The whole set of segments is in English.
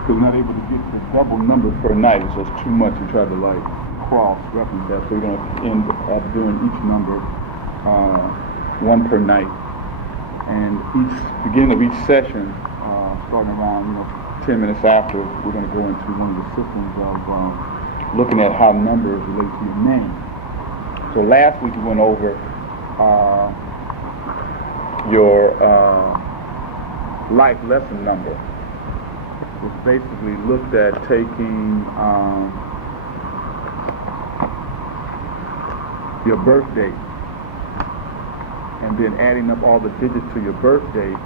because we're not able to get the double number per night. It's just too much. We try to like cross-reference that. So we're going to end up doing each number one per night. And each beginning of each session, starting around 10 minutes after, we're going to go into one of the systems of looking at how numbers relate to your name. So last week we went over your life lesson number, which basically looked at taking your birth date and then adding up all the digits to your birth date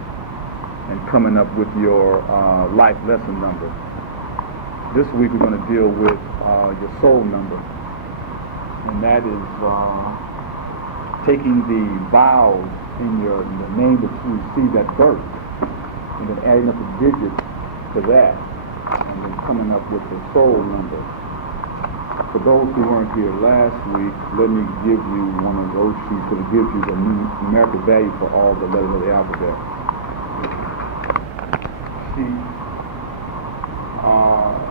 and coming up with your life lesson number. This week we're going to deal with your soul number, and that is taking the vowels in the name that you received at birth and then adding up the digits to that and then coming up with the soul number. For those who weren't here last week, let me give you one of those sheets that gives you the numerical value for all the letters of the alphabet.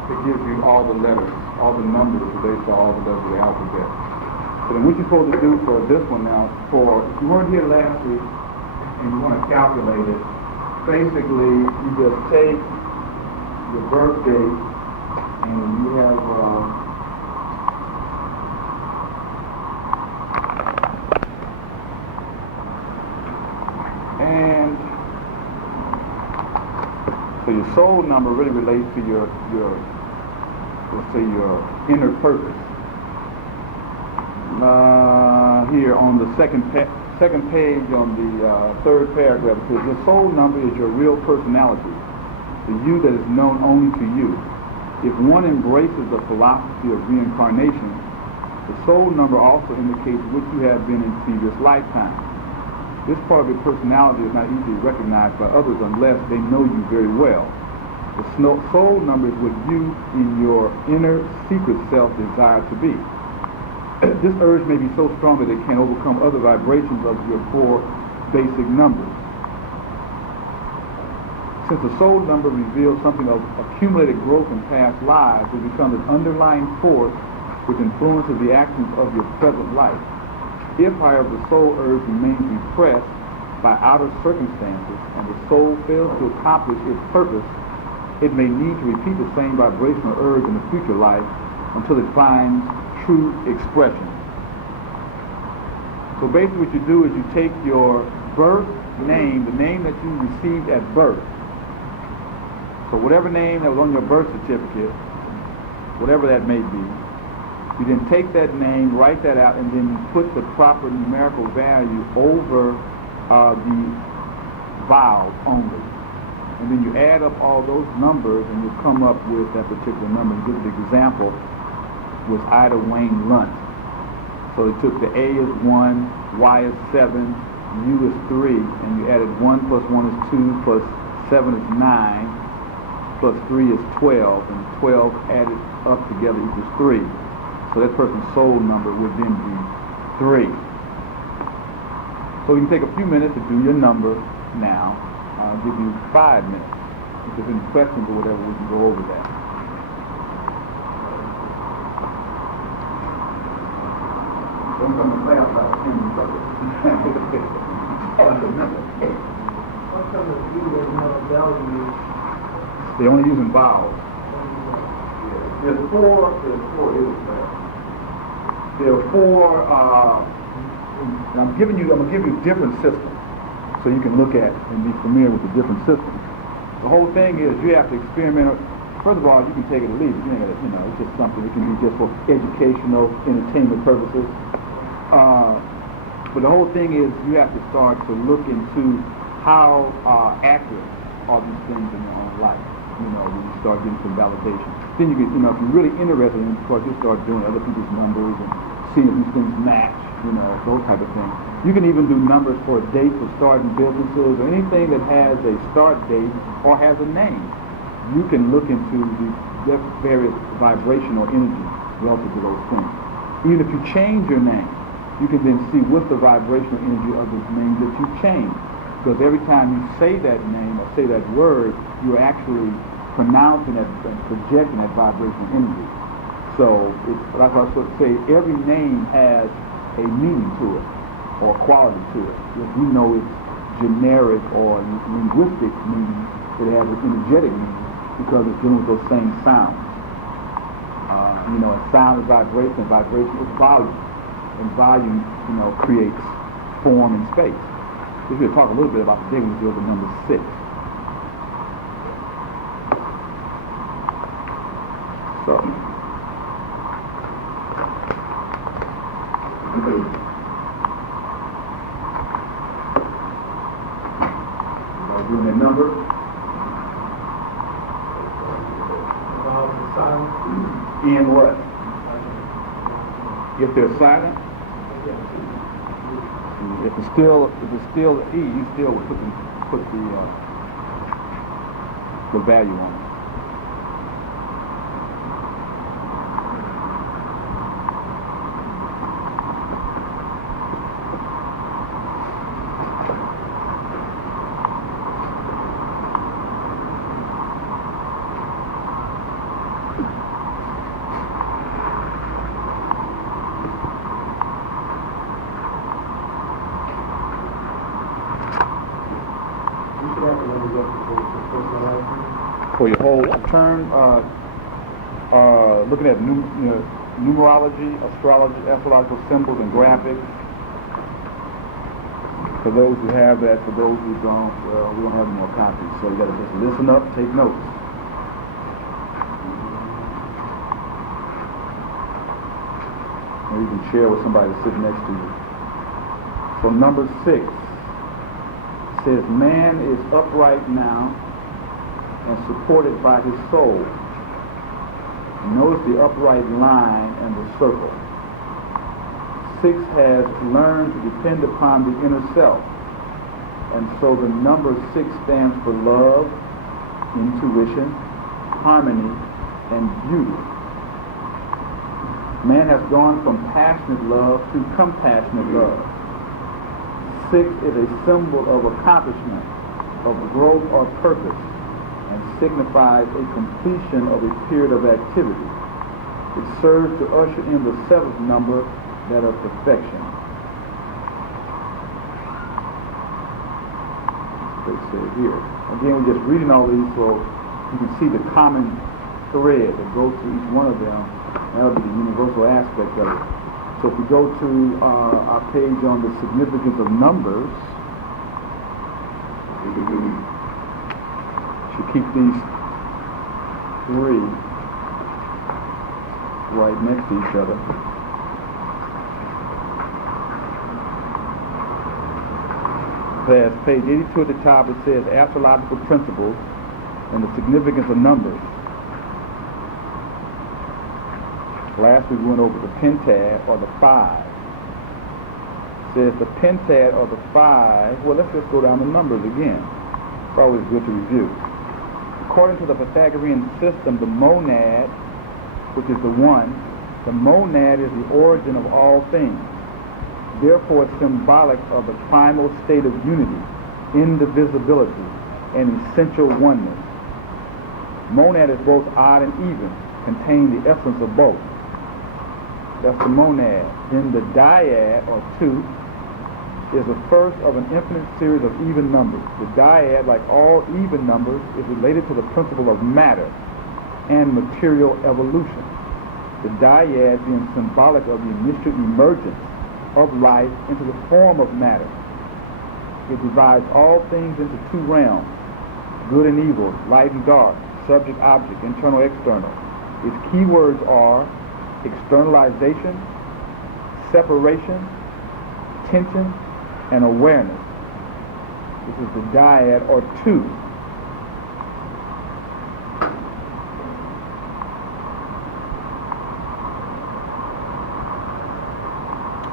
It gives you all the letters, all the numbers related to all the letters of the alphabet. So then what you're supposed to do for this one now, if you weren't here last week and you want to calculate it, basically you just take your birth date and you have so your soul number really relates to your let's say your inner purpose. Here on the second page on the third paragraph, it says your soul number is your real personality, the you that is known only to you. If one embraces the philosophy of reincarnation, the soul number also indicates what you have been in previous lifetimes. This part of your personality is not easily recognized by others unless they know you very well. The soul number is what you in your inner secret self desire to be. This urge may be so strong that it can overcome other vibrations of your four basic numbers. Since the soul number reveals something of accumulated growth in past lives, it becomes an underlying force which influences the actions of your present life. If, however, the soul urge remains repressed by outer circumstances and the soul fails to accomplish its purpose, it may need to repeat the same vibrational urge in the future life until it finds true expression. So basically what you do is you take your birth name, the name that you received at birth. So whatever name that was on your birth certificate, whatever that may be, you then take that name, write that out, and then you put the proper numerical value over the vowels only. And then you add up all those numbers and you come up with that particular number. And the example was Ida Wayne Lunt. So they took the A is 1, Y is 7, U is 3, and you added 1 plus 1 is 2, plus 7 is 9, plus 3 is 12, and 12 added up together equals 3. So that person's soul number would then be 3. So you can take a few minutes to do your number now. I'll give you 5 minutes. If there's any questions or whatever, we can go over that. Don't come to class about 10 minutes. What kind of view is not value? They're only using vowels. There's four illustrations. There are four, I'm going to give you different systems so you can look at and be familiar with the different systems. The whole thing is you have to experiment. First of all, you can take it or leave it. It's just something that can be just for educational, entertainment purposes. But the whole thing is you have to start to look into how accurate are these things in your own life. When you start getting some validation. Then you get, if you're really interested in it, of course, you start doing other people's numbers and seeing if these things match, those type of things. You can even do numbers for a date for starting businesses or anything that has a start date or has a name. You can look into the various vibrational energy relative to those things. Even if you change your name, you can then see what's the vibrational energy of the name that you change. Because every time you say that name or say that word, you're actually pronouncing and projecting that vibrational energy. So that's why I sort of say every name has a meaning to it or a quality to it. If we know it's generic or linguistic meaning, it has an energetic meaning because it's dealing with those same sounds. A sound is vibration, and vibration is volume. And volume, creates form and space. We're going to talk a little bit about the dignity of the number 6. So, doing that number. In what? If they're silent, if it's still E, you still would put the value on it. For your whole term, looking at numerology, astrology, astrological symbols, and graphics. For those who have that, for those who don't, well, we don't have any more copies. So you got to just listen up, take notes. Or you can share with somebody sitting next to you. So number 6 says, man is upright now and supported by his soul. Notice the upright line and the circle. 6 has learned to depend upon the inner self, and so the number 6 stands for love, intuition, harmony, and beauty. Man has gone from passionate love to compassionate love. 6 is a symbol of accomplishment, of growth or purpose, and signifies a completion of a period of activity. It serves to usher in the 7th number, that of perfection. They say here. Again, we're just reading all these so you can see the common thread that goes through each one of them. That'll be the universal aspect of it. So if we go to our page on the significance of numbers, should keep these 3 right next to each other. There's page 82 at the top. It says astrological principles and the significance of numbers. Last week we went over the pentad or the 5. It says the pentad or the 5. Well, let's just go down the numbers again. It's always good to review. According to the Pythagorean system, the monad, which is the 1, the monad is the origin of all things. Therefore, it's symbolic of the primal state of unity, indivisibility, and essential oneness. Monad is both odd and even, contain the essence of both. That's the monad. Then the dyad, or 2, is the first of an infinite series of even numbers. The dyad, like all even numbers, is related to the principle of matter and material evolution. The dyad being symbolic of the initial emergence of life into the form of matter. It divides all things into 2 realms, good and evil, light and dark, subject, object, internal, external. Its keywords are externalization, separation, tension, and awareness. This is the dyad, or 2.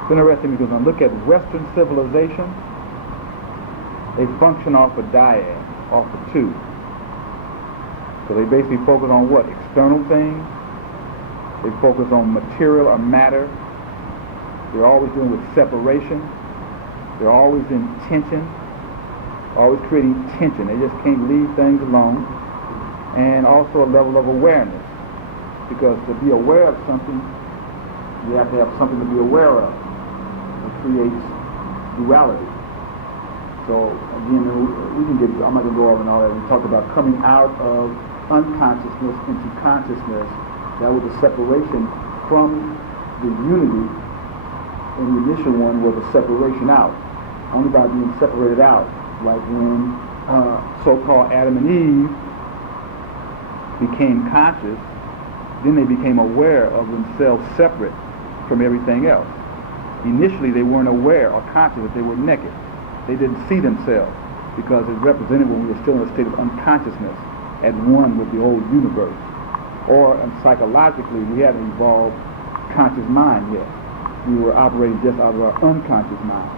It's interesting because when I look at Western civilization, they function off a dyad, off of 2. So they basically focus on what? External things. They focus on material or matter. They're always dealing with separation. They're always in tension, always creating tension. They just can't leave things alone. and also a level of awareness. Because to be aware of something, you have to have something to be aware of. It creates duality. So again, we can get, I'm not going to go over and all that. We talked about coming out of unconsciousness into consciousness. That was the separation from the unity. And the initial one was a separation out. Only by being separated out. Like when so-called Adam and Eve became conscious, then they became aware of themselves separate from everything else. Initially, they weren't aware or conscious that they were naked. They didn't see themselves because it represented when we were still in a state of unconsciousness at one with the old universe. Or psychologically, we hadn't evolved conscious mind yet. We were operating just out of our unconscious mind.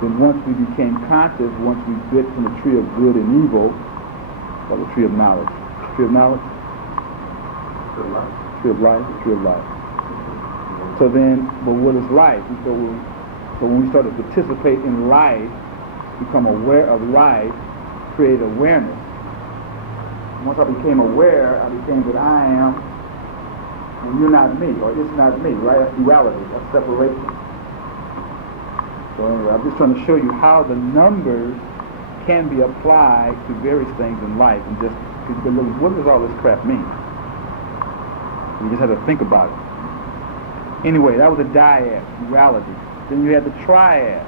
Then once we became conscious, once we bit from the tree of good and evil, or the tree of knowledge. Tree of knowledge? Tree of life. Tree of life. So then, but what is life? So when we start to participate in life, become aware of life, create awareness. Once I became aware, I became that I am, and you're not me, or it's not me, right? That's duality, that's separation. So anyway, I'm just trying to show you how the numbers can be applied to various things in life, and just, what does all this crap mean? You just have to think about it. Anyway, that was a dyad, duality. Then you had the triad,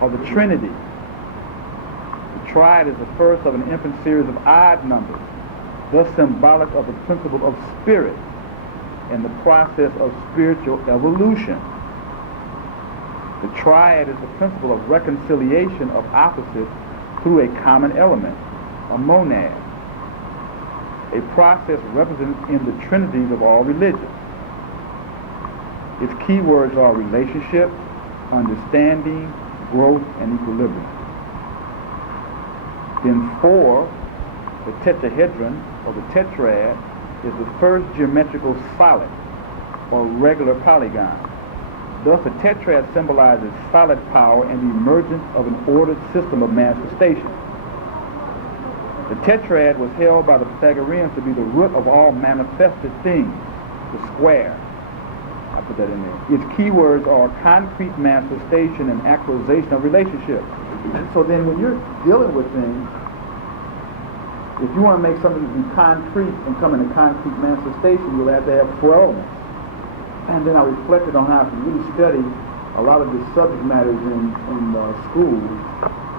or the trinity. The triad is the first of an infinite series of odd numbers, thus symbolic of the principle of spirit and the process of spiritual evolution. The triad is the principle of reconciliation of opposites through a common element, a monad, a process represented in the trinities of all religions. Its keywords are relationship, understanding, growth, and equilibrium. Then 4, the Tetrahedron, or the Tetrad, is the first geometrical solid, or regular polygon. Thus, the Tetrad symbolizes solid power and the emergence of an ordered system of manifestation. The Tetrad was held by the Pythagoreans to be the root of all manifested things, the square. I put that in there. Its keywords are concrete manifestation and actualization of relationships. So then when you're dealing with things, if you want to make something be concrete and come into concrete manifestation, you'll have to have 4 elements. And then I reflected on how if you really study a lot of the subject matters in schools,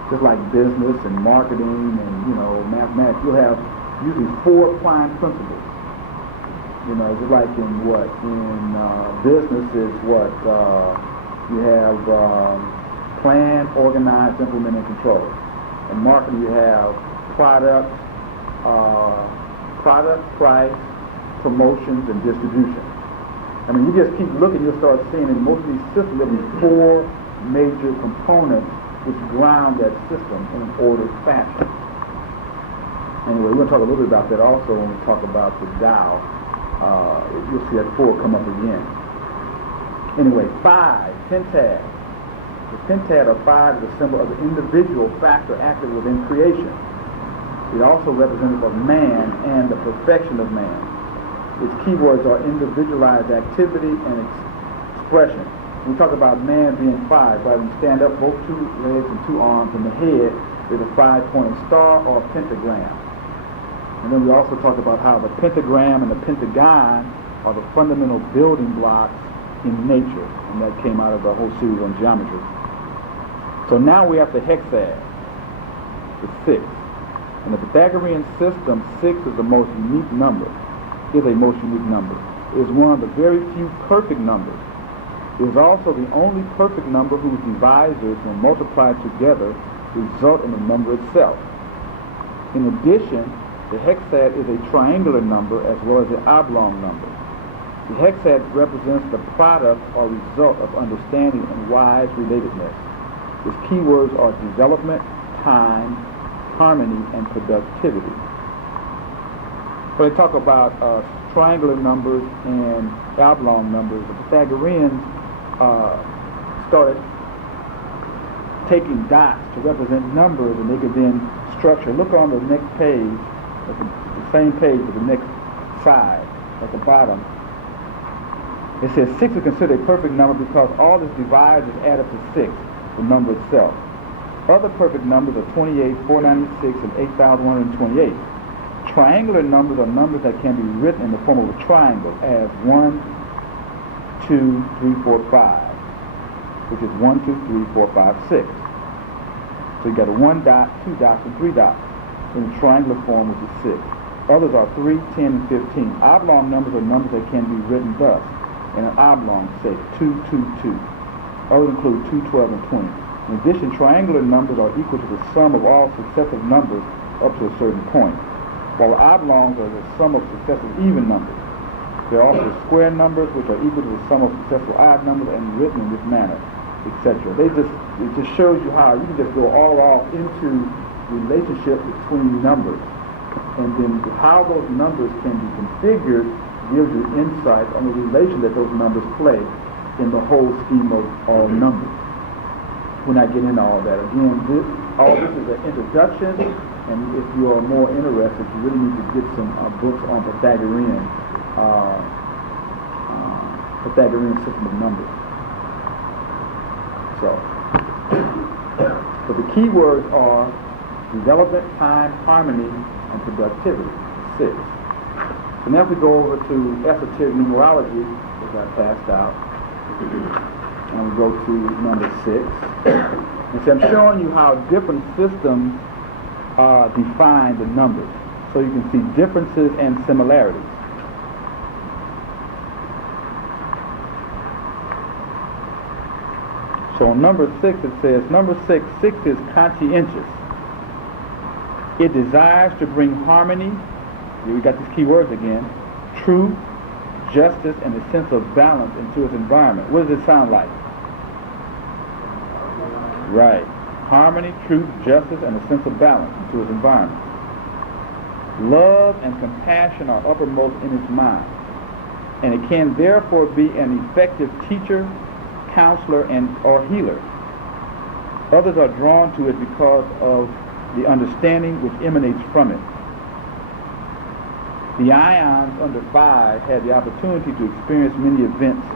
just like business and marketing and, mathematics, you'll have usually 4 prime principles. Just like in business is you have plan, organize, implement, and control. In marketing you have product, price, promotions, and distribution. I mean, you just keep looking, you'll start seeing in most of these systems there'll be 4 major components which ground that system in an ordered fashion. Anyway, we're going to talk a little bit about that also when we talk about the Tao. You'll see that 4 come up again. Anyway, 5, pentad. The pentad or 5 is a symbol of the individual factor active within creation. It also represents of man and the perfection of man. Its keywords are individualized activity and expression. When we talk about man being 5, right? When you stand up, both 2 legs and 2 arms, and the head is a 5-pointed star or a pentagram. And then we also talk about how the pentagram and the pentagon are the fundamental building blocks in nature. And that came out of the whole series on geometry. So now we have the hexad, the 6. In the Pythagorean system, 6 is the most unique number. It is one of the very few perfect numbers. It is also the only perfect number whose divisors, when multiplied together, result in the number itself. In addition, the hexad is a triangular number as well as an oblong number. The hexad represents the product or result of understanding and wise relatedness. Its keywords are development, time, harmony, and productivity. When they talk about triangular numbers and oblong numbers, the Pythagoreans started taking dots to represent numbers, and they could then structure. Look on the next page at the same page, but the next side, at the bottom, it says 6 is considered a perfect number because all its divisors add up to 6, the number itself. Other perfect numbers are 28, 496, and 8,128. Triangular numbers are numbers that can be written in the form of a triangle as 1, 2, 3, 4, 5, which is 1, 2, 3, 4, 5, 6. So you got a 1 dot, 2 dots, and 3 dots in the triangular form, which is 6. Others are 3, 10, and 15. Oblong numbers are numbers that can be written thus in an oblong, say 2, 2, 2. Others include 2, 12, and 20. In addition, triangular numbers are equal to the sum of all successive numbers up to a certain point, while oblongs are the sum of successive even numbers. There are also square numbers, which are equal to the sum of successive odd numbers and written in this manner, etc. It just shows you how you can just go all off into relationship between numbers, and then how those numbers can be configured gives you insight on the relation that those numbers play in the whole scheme of all numbers. We're not getting into all that. Again, all this is an introduction, and if you are more interested, you really need to get some books on Pythagorean system of numbers. So, but the key words are development, time, harmony, and productivity. 6. So now if we go over to esoteric numerology, which I passed out, and we go to number 6. And so I'm showing you how different systems define the numbers, so you can see differences and similarities. So on number 6 it says, number 6 is conscientious. It desires to bring harmony, here we got these key words again, truth, justice, and a sense of balance into its environment. What does it sound like? Right. Harmony, truth, justice, and a sense of balance into its environment. Love and compassion are uppermost in its mind, and it can therefore be an effective teacher, counselor, or healer. Others are drawn to it because of the understanding which emanates from it. The ions under 5 had the opportunity to experience many events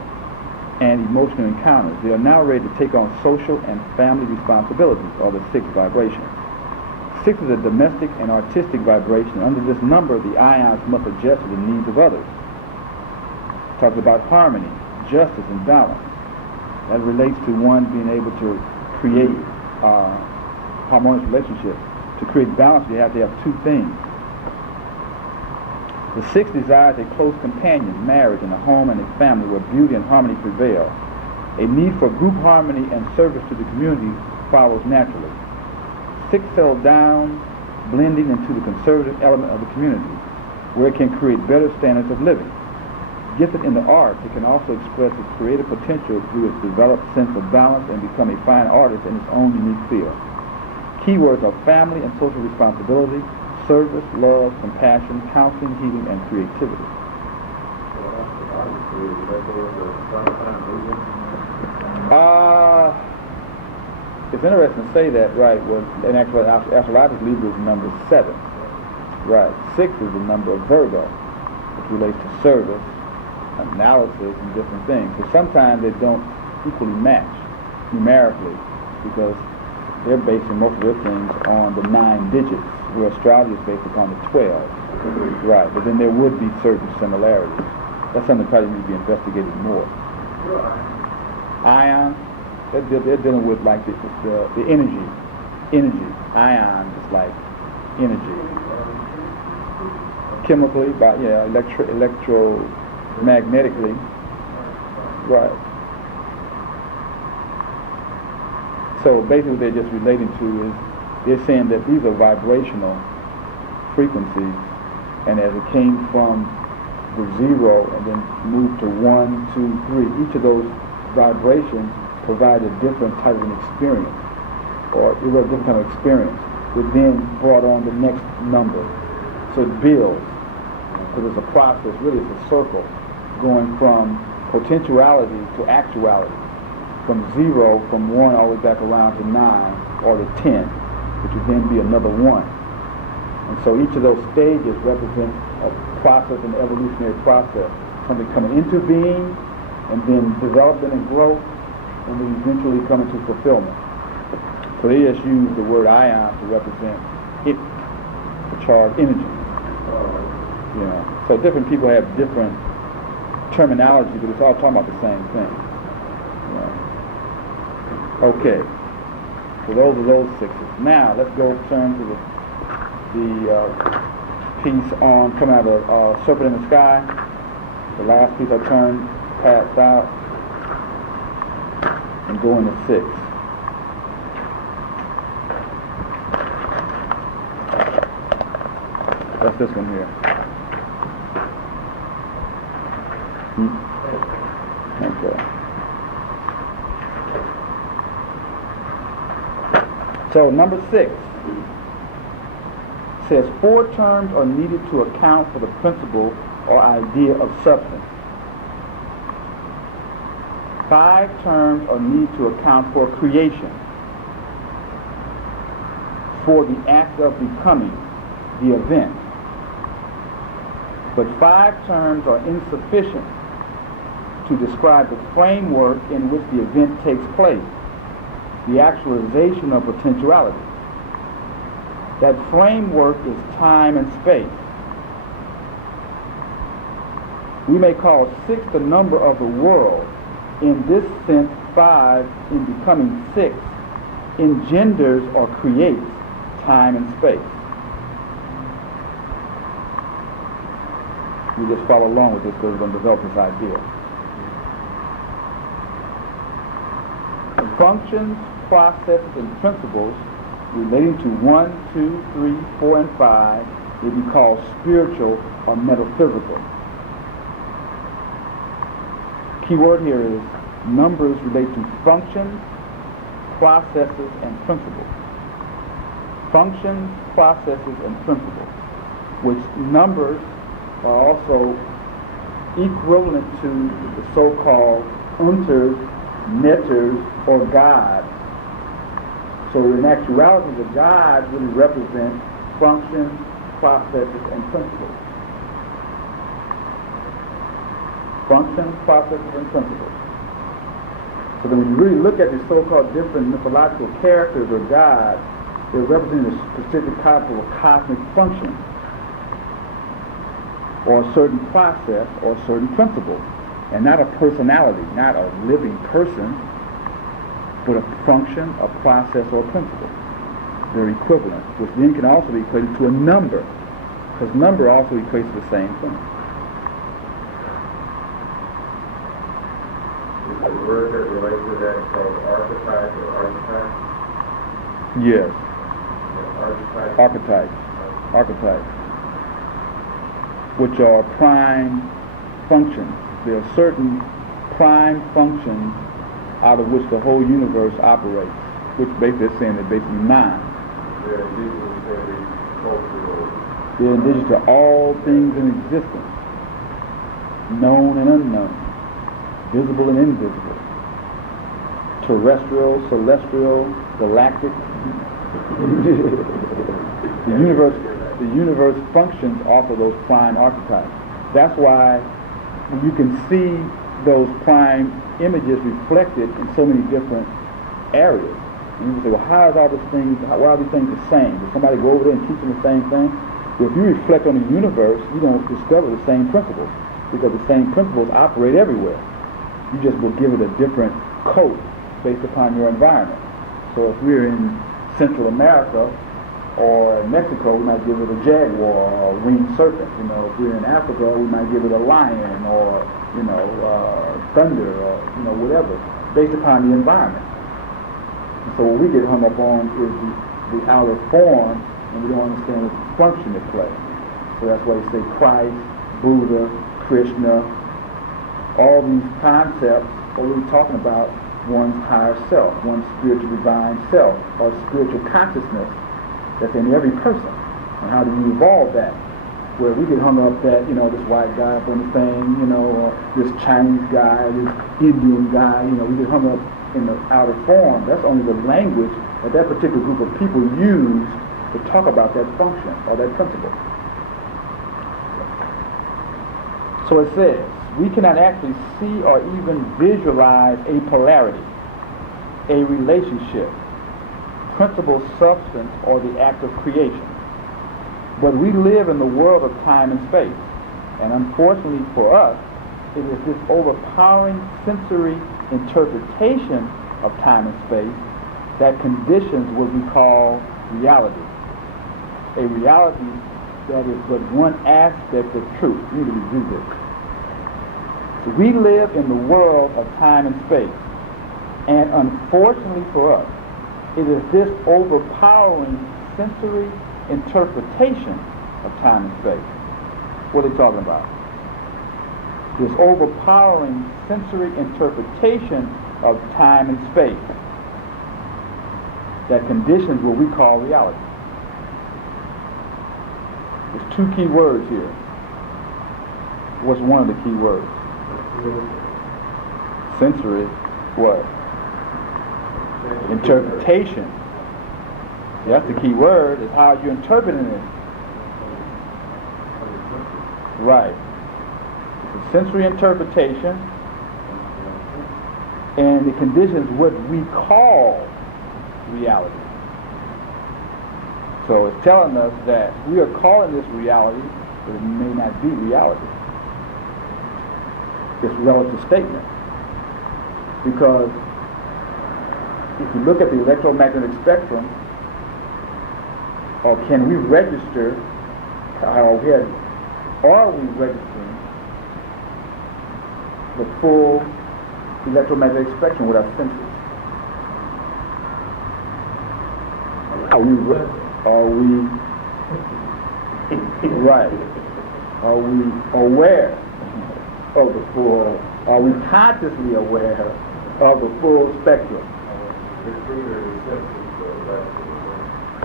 and emotional encounters. They are now ready to take on social and family responsibilities, or the 6th vibration. 6 is a domestic and artistic vibration. Under this number, the ions must adjust to the needs of others. It talks about harmony, justice, and balance. That relates to one being able to create harmonious relationships. To create balance, you have to have 2 things. The 6th desires a close companion, marriage, and a home and a family where beauty and harmony prevail. A need for group harmony and service to the community follows naturally. 6 settled down, blending into the conservative element of the community, where it can create better standards of living. Gifted in the arts, it can also express its creative potential through its developed sense of balance and become a fine artist in its own unique field. Keywords are family and social responsibility, service, love, compassion, counseling, healing, and creativity. It's interesting to say that, right? Well, in actual astrological Libra is number 7, right? 6 is the number of Virgo, which relates to service, analysis, and different things. So sometimes they don't equally match numerically because they're basing most of their things on the 9 digits, where astrology is based upon the 12. Right, but then there would be certain similarities. That's something that probably needs to be investigated more. Ions, they're dealing with like the energy. Ion is like energy. Chemically, electromagnetically. Right. So basically what they're just relating to is they're saying that these are vibrational frequencies, and as it came from the 0 and then moved to 1, 2, 3, each of those vibrations provide a different type of an experience, or a different kind of experience, that then brought on the next number. So it builds, because it's a process, really it's a circle, going from potentiality to actuality, from 0, from 1 all the way back around to 9, or to 10, which would then be another 1. And so each of those stages represents a process, an evolutionary process, something coming into being, and then development and growth, and then eventually coming to fulfillment. So they just use the word ion to represent it, the charged energy. You know, so different people have different terminology, but it's all talking about the same thing. You know. Okay, so those are those sixes. Now let's go turn to the piece on coming out of Serpent in the Sky. The last piece I turned, passed out, and go into 6. That's this one here. Okay. So number 6 says 4 terms are needed to account for the principle or idea of substance. 5 terms are needed to account for creation, for the act of becoming, the event. But 5 terms are insufficient to describe the framework in which the event takes place, the actualization of potentiality. That framework is time and space. We may call 6 the number of the world. In this sense, 5, in becoming 6, engenders or creates time and space. We just follow along with this because we're going to develop this idea. The functions, processes, and principles relating to 1, 2, 3, 4, and 5 may be called spiritual or metaphysical. Key word here is numbers relate to functions, processes, and principles. Functions, processes, and principles, which numbers are also equivalent to the so-called unters, netters, or gods. So in actuality, the gods really represent functions, processes, and principles. Functions, processes, and principles. So then when you really look at the so-called different mythological characters or gods, they represent a specific type of a cosmic function, or a certain process, or a certain principle, and not a personality, not a living person, but a function, a process, or a principle. They're equivalent, which then can also be equated to a number, because number also equates to the same thing. Is the word that relates to that called archetype or archetype? Yes. Archetype. Archetype. Which are prime functions. There are certain prime functions out of which the whole universe operates, which basically is saying they're basically mind. They're indigenous to every cultural. They're indigenous to all things in existence, known and unknown, visible and invisible, terrestrial, celestial, galactic. The universe functions off of those prime archetypes. That's why you can see those prime images reflected in so many different areas. And you can say, well, how are these things the same? Does somebody go over there and teach them the same thing? Well, if you reflect on the universe, you don't discover the same principles, because the same principles operate everywhere. You just will give it a different coat based upon your environment. So if we're in Central America or in Mexico, we might give it a jaguar or a winged serpent. You know, if we're in Africa, we might give it a lion or, you know, thunder or, you know, whatever, based upon the environment. And so what we get hung up on is the outer form, and we don't understand what function it plays. So that's why they say Christ, Buddha, Krishna, all these concepts are really talking about one's higher self, one's spiritual divine self, or spiritual consciousness that's in every person. And how do you evolve that? Where we get hung up that, you know, this white guy up on the thing, you know, or this Chinese guy, this Indian guy, you know, we get hung up in the outer form. That's only the language that that particular group of people use to talk about that function or that principle. So it says, we cannot actually see or even visualize a polarity, a relationship, principle, substance, or the act of creation. But we live in the world of time and space, and unfortunately for us, it is this overpowering sensory interpretation of time and space that conditions what we call reality. A reality that is but one aspect of truth. We need to review this. So we live in the world of time and space, and unfortunately for us, it is this overpowering sensory interpretation of time and space. What are they talking about? This overpowering sensory interpretation of time and space that conditions what we call reality. There's two key words here. What's one of the key words? Sensory, what? Interpretation. That's the key word, is how you're interpreting it. Right. It's a sensory interpretation, and it conditions what we call reality. So it's telling us that we are calling this reality, but it may not be reality. It's a relative statement. Because if you look at the electromagnetic spectrum, or can we register, are we registering the full electromagnetic spectrum with our senses? Are we right? Are we aware of the full? Are we consciously aware of the full spectrum?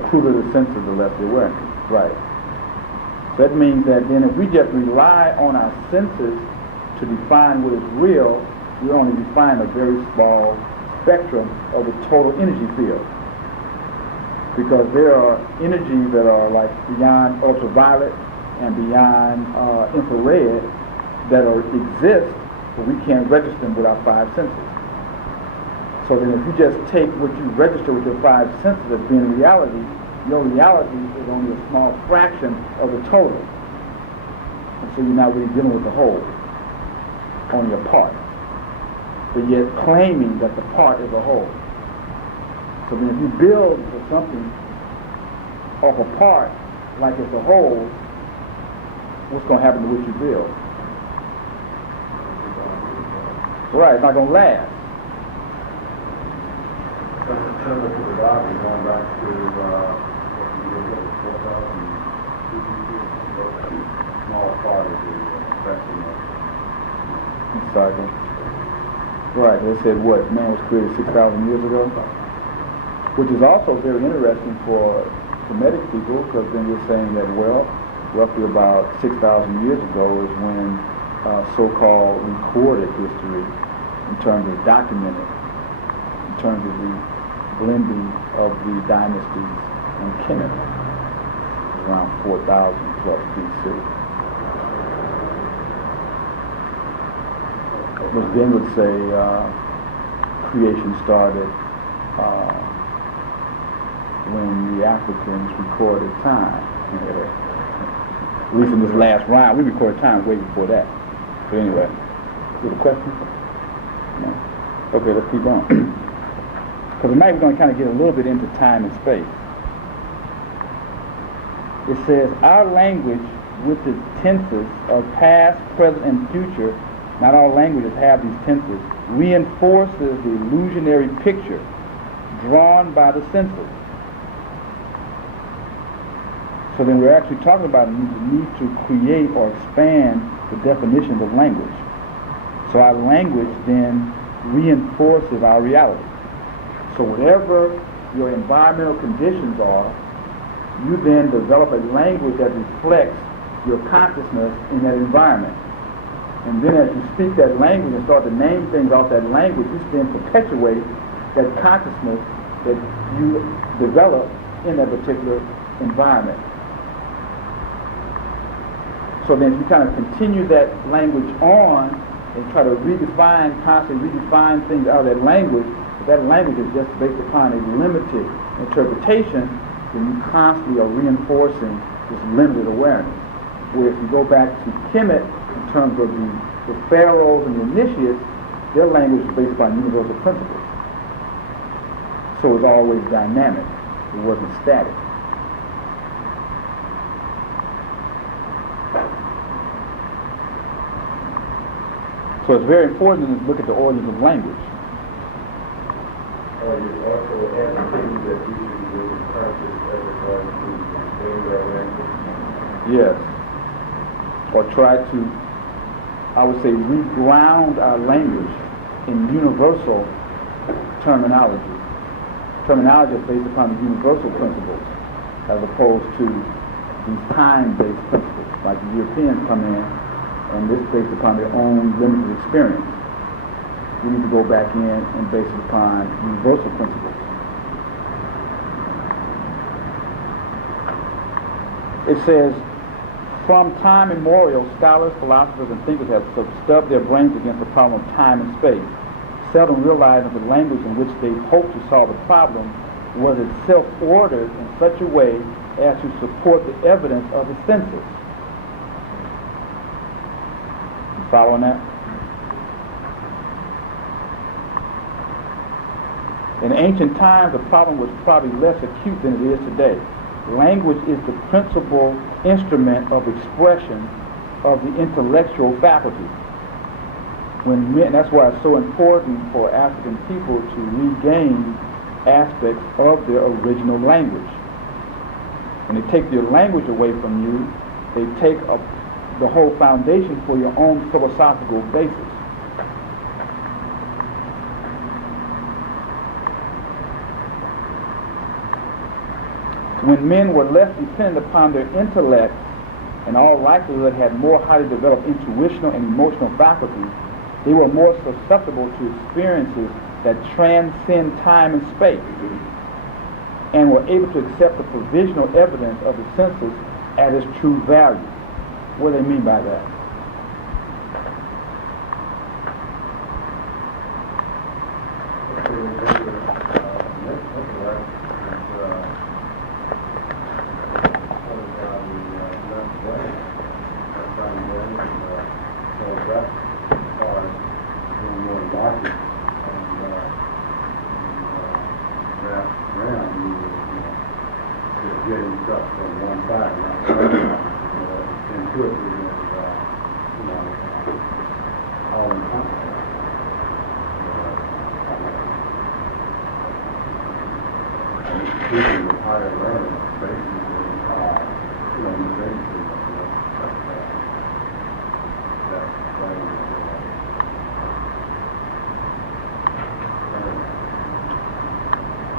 Cruder the senses, the less the awareness. Right. So that means that then if we just rely on our senses to define what is real, we only define a very small spectrum of the total energy field. Because there are energies that are like beyond ultraviolet and beyond infrared that exist, but we can't register them with our five senses. So then if you just take what you register with your five senses as being reality, your reality is only a small fraction of the total. And so you're not really dealing with the whole, only a part. But yet claiming that the part is a whole. So then if you build for something off a part like it's a whole, what's going to happen to what you build? Right, it's not going to last. Similar to the body, going back to small part of the spectrum of Exactly. Right, they said what? Man was created 6,000 years ago? Which is also very interesting for Semitic people, because then you're saying that, well, roughly about 6,000 years ago is when so-called recorded history, in terms of documented, in terms of the blending of the dynasties and Kemet, around 4,000 plus BC. Which then would say creation started when the Africans recorded time. At least in this last round, we recorded time way before that. But anyway, is there a question? No? Okay, let's keep on. Because tonight we're going to kind of get a little bit into time and space. It says, our language with its tenses of past, present, and future, not all languages have these tenses, reinforces the illusionary picture drawn by the senses. So then we're actually talking about the need to create or expand the definitions of language. So our language then reinforces our reality. So whatever your environmental conditions are, you then develop a language that reflects your consciousness in that environment. And then as you speak that language and start to name things off that language, you then perpetuate that consciousness that you develop in that particular environment. So then you kind of continue that language on and try to constantly redefine things out of that language. If that language is just based upon a limited interpretation, then you constantly are reinforcing this limited awareness. Where if you go back to Kemet, in terms of the pharaohs and the initiates, their language is based upon universal principles. So it's always dynamic. It wasn't static. So it's very important to look at the origins of language. You also advocating that we should be really conscious as regards to understanding our language? Yes. Or try to, I would say, reground our language in universal terminology. Terminology is based upon the universal principles as opposed to these time-based principles. Like the Europeans come in and this is based upon their own limited experience. We need to go back in and base it upon universal principles. It says, from time immemorial, scholars, philosophers, and thinkers have stubbed their brains against the problem of time and space, seldom realizing that the language in which they hoped to solve the problem was itself ordered in such a way as to support the evidence of the senses. You following that? In ancient times, the problem was probably less acute than it is today. Language is the principal instrument of expression of the intellectual faculty. That's why it's so important for African people to regain aspects of their original language. When they take your language away from you, they take the whole foundation for your own philosophical basis. When men were less dependent upon their intellect, in all likelihood had more highly developed intuitional and emotional faculties, they were more susceptible to experiences that transcend time and space, and were able to accept the provisional evidence of the senses at its true value. What do they mean by that?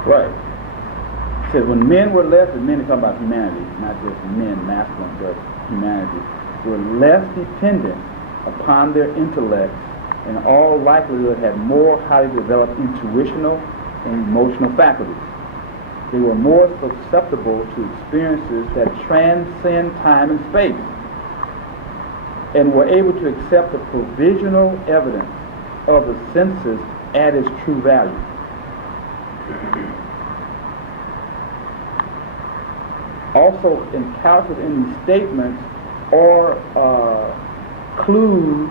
Right. It says when men were less, and men are talking about humanity, not just men, masculine, but humanity, were less dependent upon their intellects, in all likelihood had more highly developed intuitional and emotional faculties. They were more susceptible to experiences that transcend time and space, and were able to accept the provisional evidence of the senses at its true value. Also encountered in these statements are clues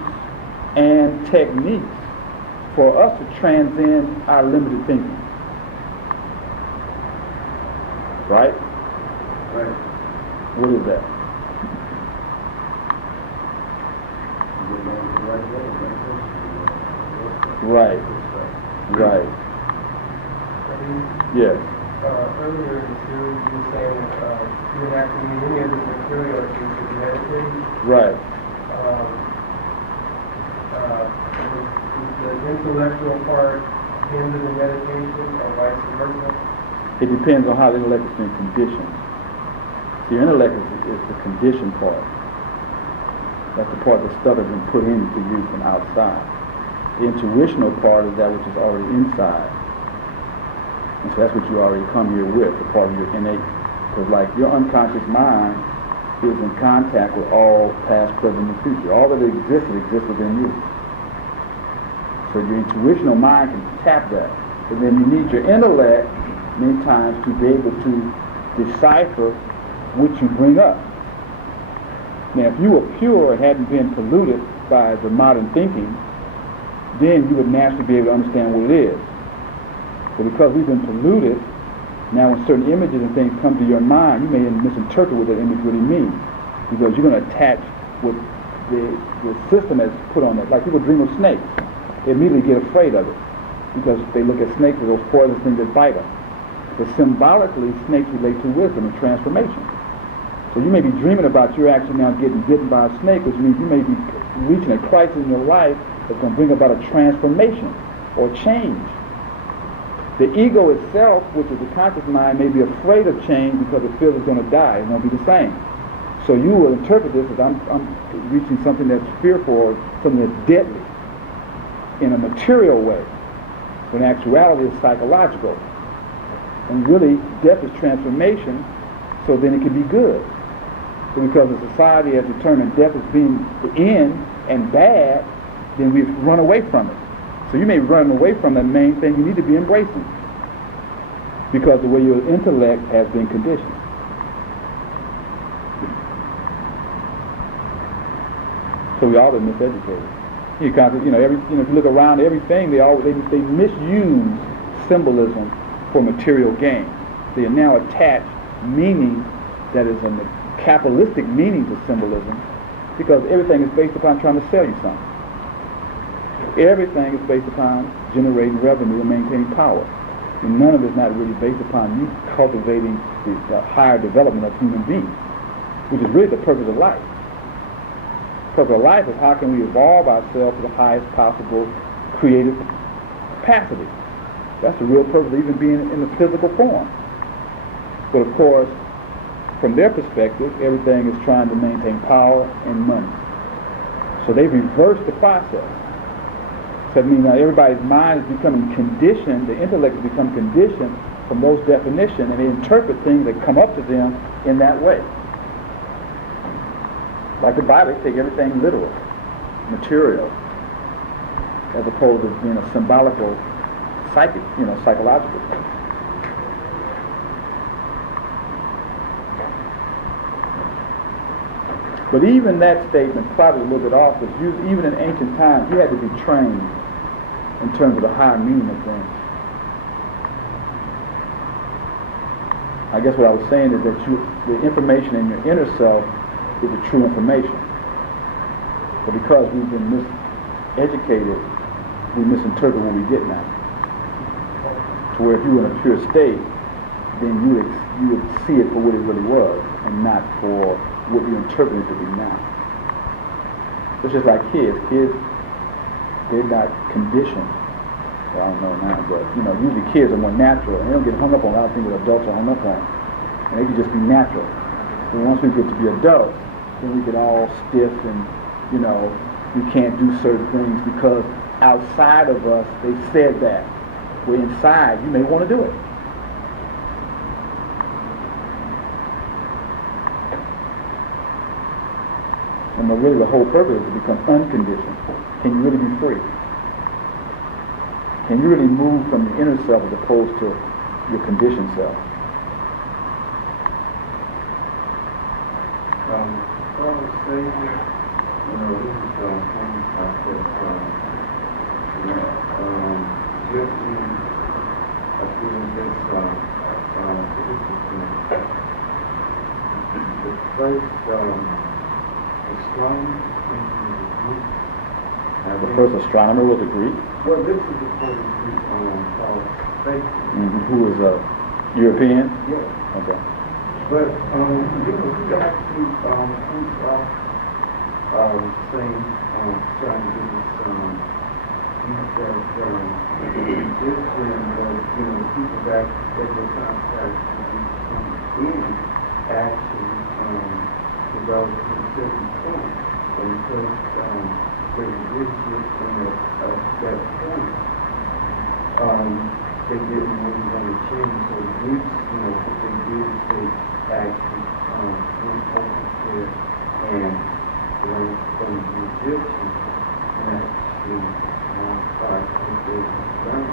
and techniques for us to transcend our limited thinking. Right? Right. What is that? Right. Right. Yes. Earlier in the series, you were saying you didn't actually need any of this material if you could meditate. Right. Is the intellectual part hindered in meditation or vice versa? It depends on how the intellect has been conditioned. See, your intellect is the conditioned part. That's the part that stuff has been put into you from outside. The intuitional part is that which is already inside. And so that's what you already come here with, the part of your innate Because like your unconscious mind is in contact with all past, present, and future. All that exists within you. So your intuitional mind can tap that. But then you need your intellect many times to be able to decipher what you bring up. Now if you were pure and hadn't been polluted by the modern thinking, then you would naturally be able to understand what it is. But because we've been polluted, now when certain images and things come to your mind, you may misinterpret what that image really means. Because you're going to attach what the system has put on it. Like people dream of snakes. They immediately get afraid of it. Because they look at snakes as those poisonous things that bite them. But symbolically, snakes relate to wisdom and transformation. So you may be dreaming about you're actually now getting bitten by a snake, which means you may be reaching a crisis in your life that's going to bring about a transformation or change. The ego itself, which is the conscious mind, may be afraid of change because it feels it's going to die. It won't be the same. So you will interpret this as I'm reaching something that's fearful or something that's deadly in a material way, when actuality is psychological. And really, death is transformation, so then it can be good. So because the society has determined death as being the end and bad, then we've run away from it. So you may run away from the main thing you need to be embracing, because the way your intellect has been conditioned. So we all been miseducated. If you look around everything, they misuse symbolism for material gain. They now attach meaning that is a capitalistic meaning to symbolism, because everything is based upon trying to sell you something. Everything is based upon generating revenue and maintaining power. And none of it is not really based upon you cultivating the higher development of human beings, which is really the purpose of life. The purpose of life is how can we evolve ourselves to the highest possible creative capacity. That's the real purpose of even being in the physical form. But of course, from their perspective, everything is trying to maintain power and money. So they've reversed the process. So that means now everybody's mind is becoming conditioned, the intellect has become conditioned from those definitions, and they interpret things that come up to them in that way. Like the Bible, they take everything literal, material, as opposed to being a symbolical, psychological. But even that statement probably a little bit off, because even in ancient times, you had to be trained in terms of the higher meaning of things. I guess what I was saying is that the information in your inner self is the true information. But because we've been miseducated, we misinterpret what we get now. To where if you were in a pure state, then you would see it for what it really was, and not for what you interpret it to be now. It's just like kids. Kids, they're not conditioned. Well, I don't know now, but usually kids are more natural, and they don't get hung up on a lot of things that adults are hung up on. And they can just be natural. But once we get to be adults, then we get all stiff and, we can't do certain things because outside of us, they said that. We're inside, you may want to do it. And really the whole purpose is to become unconditioned. Can you really be free? Can you really move from the inner self as opposed to your conditioned self? I would say, this is one concept just I feel this the first astronomer The first astronomer was a Greek? Well, this is the first Greek called Space. Who was a European? Yeah. Okay. But, we actually saying, trying to do this, people back at the contact in actually developed to a certain point. And because they exist at that point, they didn't really want to change. So the Greeks, what they did is they actually over here, and from the Egyptians actually started to learn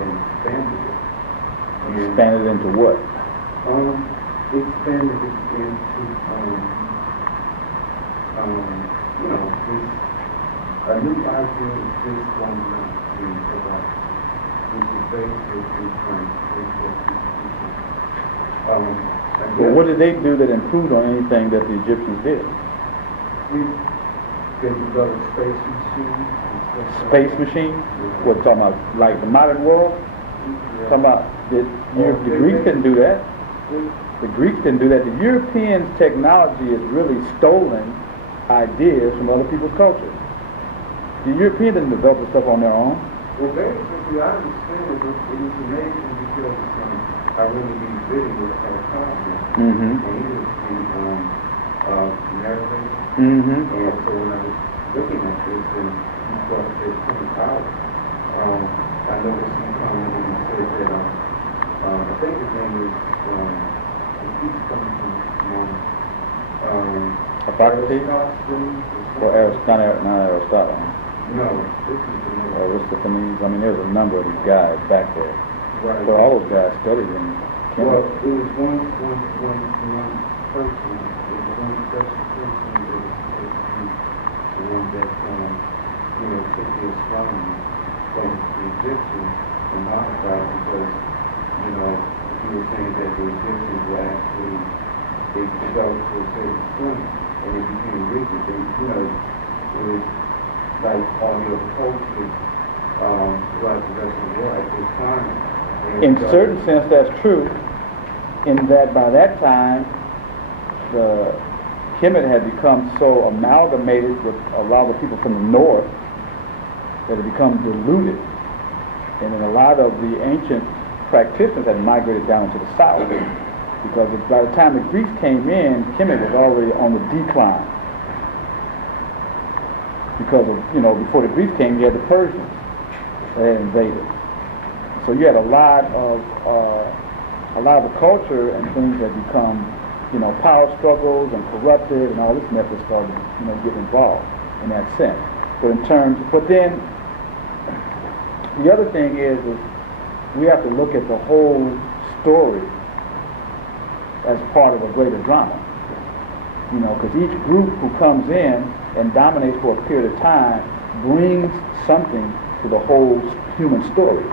and expanded it. Expanded into what? Expanded it into this a new idea exists on the Quran, which is basically trying to Well, what did they do that improved on anything that the Egyptians did? They developed space machines. Space machines? What, talking about like the modern world? Talking about the Greeks didn't do that. The Greeks didn't do that. The Europeans' technology is really stolen ideas from other people's cultures. The Europeans didn't develop the stuff on their own. Well, basically, I understand it was amazing because I really be video with a conference, and he was the narrator. And so when I was looking at this and he started to come out, I noticed he commented and he said that I think his name is he's coming from Hippocrates? Or Aristotle? No, this is the name. Or Aristophanes? I mean, there's a number of these guys back there. Right. But all those guys studied in chemistry. Well, it was one person. It was one special person that was the one that took the astronomy from the Egyptians and modified it because he was saying that the Egyptians were actually they developed to a certain point and it became rigid. It was like all the other cultures throughout the rest of the world at this time. In a certain sense, that's true, in that by that time, the Kemet had become so amalgamated with a lot of the people from the north that it become diluted. And then a lot of the ancient practitioners had migrated down into the south because by the time the Greeks came in, Kemet was already on the decline. Because of, before the Greeks came, you had the Persians that had invaded. So you had a lot of the culture and things that become, power struggles and corrupted and all this method started, get involved in that sense. But then the other thing is we have to look at the whole story as part of a greater drama. Because each group who comes in and dominates for a period of time brings something to the whole human story.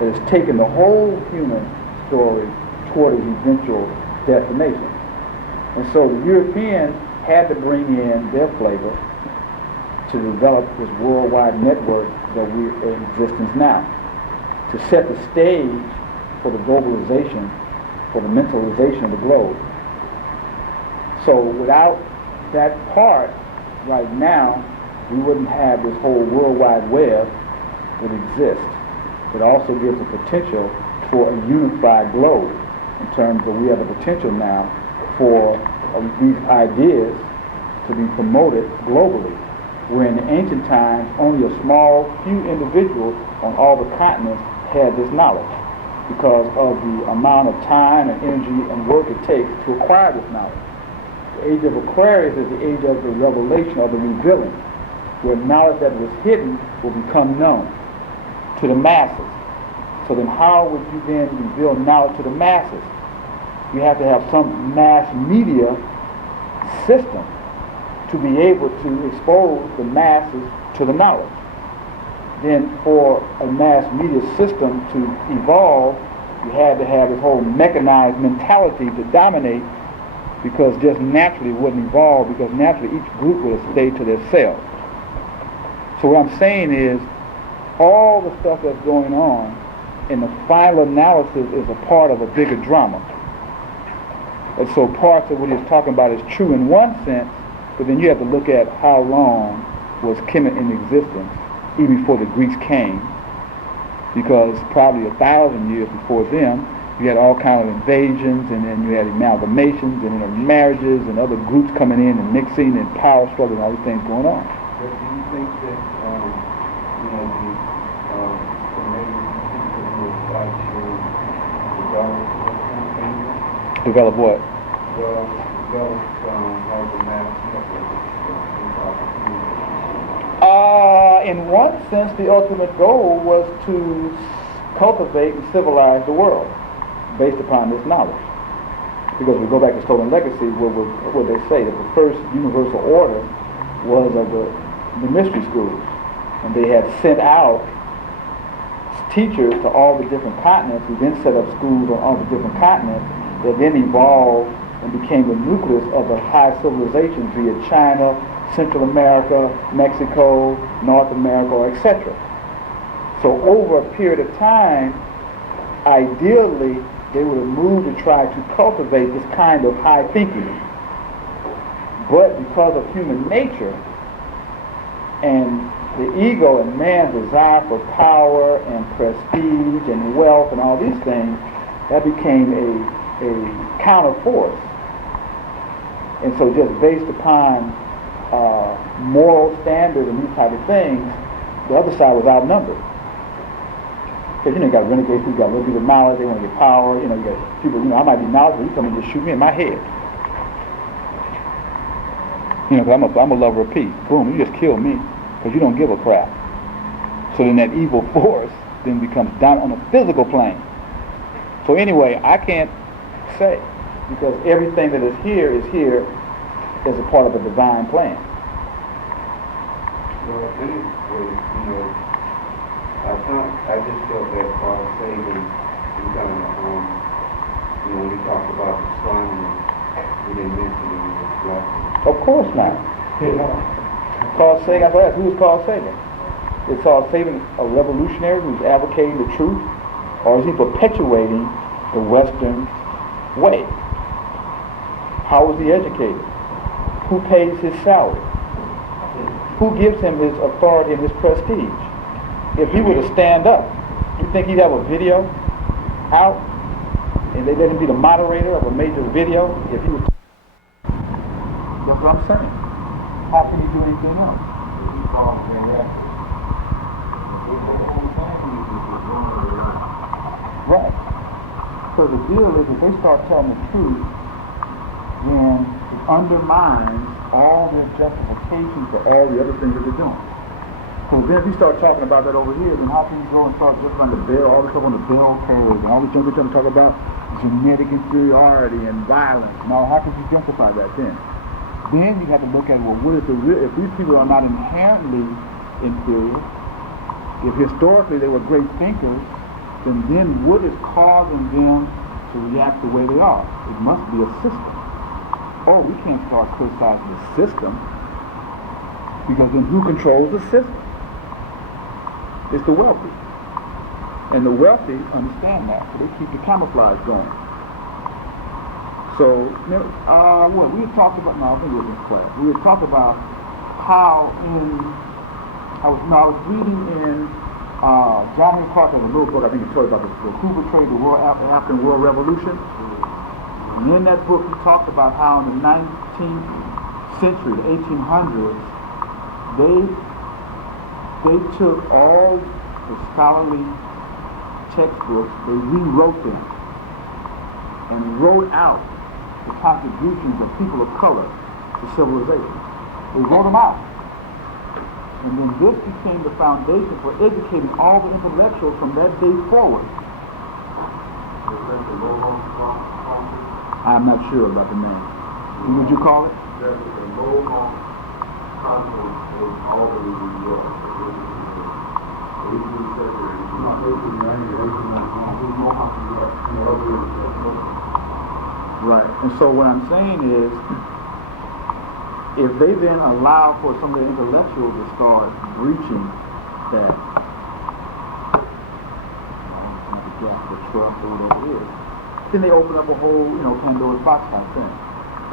It has taken the whole human story toward its eventual destination. And so the Europeans had to bring in their flavor to develop this worldwide network that we're in existence now, to set the stage for the globalization, for the mentalization of the globe. So without that part, right now, we wouldn't have this whole worldwide web that exists. It also gives a potential for a unified globe in terms of we have a potential now for these ideas to be promoted globally, where in the ancient times only a small few individuals on all the continents had this knowledge because of the amount of time and energy and work it takes to acquire this knowledge. The age of Aquarius is the age of the revelation or the revealing, where knowledge that was hidden will become known to the masses. So then how would you then reveal knowledge to the masses? You have to have some mass media system to be able to expose the masses to the knowledge. Then for a mass media system to evolve, you had to have this whole mechanized mentality to dominate, because just naturally it wouldn't evolve, because naturally each group would have stayed to themselves. So what I'm saying is, all the stuff that's going on in the final analysis is a part of a bigger drama. And so parts of what he's talking about is true in one sense, but then you have to look at how long was Kemet in existence, even before the Greeks came, because probably 1,000 years before them, you had all kinds of invasions, and then you had amalgamations, and marriages, and other groups coming in and mixing, and power struggles, and all these things going on. But do you think that, the native people who actually develop Develop what? Well, those have the mass network In one sense, the ultimate goal was to cultivate and civilize the world based upon this knowledge. Because we go back to Stolen Legacy, where they say that the first universal order was of the mystery schools. And they had sent out teachers to all the different continents, who then set up schools on all the different continents, that then evolved and became the nucleus of the high civilizations via China, Central America, Mexico, North America, etc. So over a period of time, ideally, they would have moved to try to cultivate this kind of high thinking. But because of human nature and the ego and man's desire for power and prestige and wealth and all these things, that became a counter force. And so just based upon moral standards and these type of things, the other side was outnumbered. Because, you got renegades who got a little bit of knowledge, they want to get power, you got people, I might be knowledgeable, you come and just shoot me in my head. Because I'm a lover of peace. Boom, you just kill me, because you don't give a crap. So then that evil force then becomes down on a physical plane. So anyway, I can't say, because everything that is here as a part of a divine plan. Well, anyway, I just felt that Carl Sagan, he kind of, when he talked about astronomy, he didn't mention it in his lesson. Of course not. Carl Sagan, I asked, who is Carl Sagan? Is Carl Sagan a revolutionary who's advocating the truth? Or is he perpetuating the Western way? How was he educated? Who pays his salary? Who gives him his authority and his prestige? If he were to stand up, you think he'd have a video out and they let him be the moderator of a major video? If he was, that's what I'm saying. How can he do anything else? Right. So the deal is, if they start telling the truth, then it undermines all their justification for all the other things that they're doing. So then if you start talking about that over here, then how can you go and talk just on the bill, all the stuff on the bill code, and all the things we're trying to talk about genetic inferiority and violence? Now, how can you justify that then? Then you have to look at, well, what is the real, if these people are not inherently inferior, if historically they were great thinkers, then what is causing them to react the way they are? It must be a system. Oh, we can't start criticizing the system, because then who controls the system? It's the wealthy. And the wealthy understand that, so they keep the camouflage going. So, what we had talked about, I think it was in class, we had talked about how I was reading in John Henry Clark has a little book, I think he told you about this book, Who Betrayed the African World Revolution? And in that book he talked about how in the 19th century, the 1800s, they took all the scholarly textbooks, they rewrote them and wrote out the contributions of people of color to civilization. They wrote them out. And then this became the foundation for educating all the intellectuals from that day forward. I'm not sure about the name. What would you call it? Right. And so what I'm saying is, if they then allow for some of the intellectuals to start breaching that, the trust or whatever it is, then they open up a whole, Pandora's box type thing.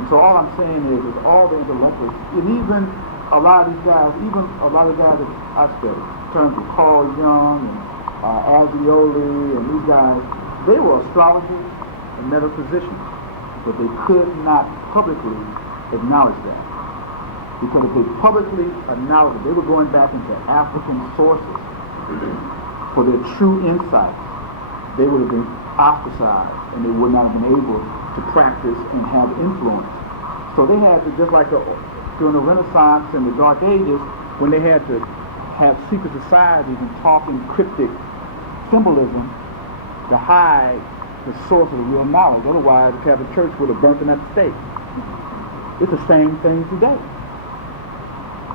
And so all I'm saying is all the intellectuals, and even a lot of these guys, that I studied, in terms of Carl Jung and Ascioli and these guys, they were astrologers and metaphysicians, but they could not publicly acknowledge that. Because if they publicly acknowledged it, they were going back into African sources for their true insights. They would have been ostracized, and they would not have been able to practice and have influence. So they had to, just like during the Renaissance and the Dark Ages, when they had to have secret societies and talk in cryptic symbolism to hide the source of the real knowledge. Otherwise, the Catholic Church would have burnt them at the stake. It's the same thing today.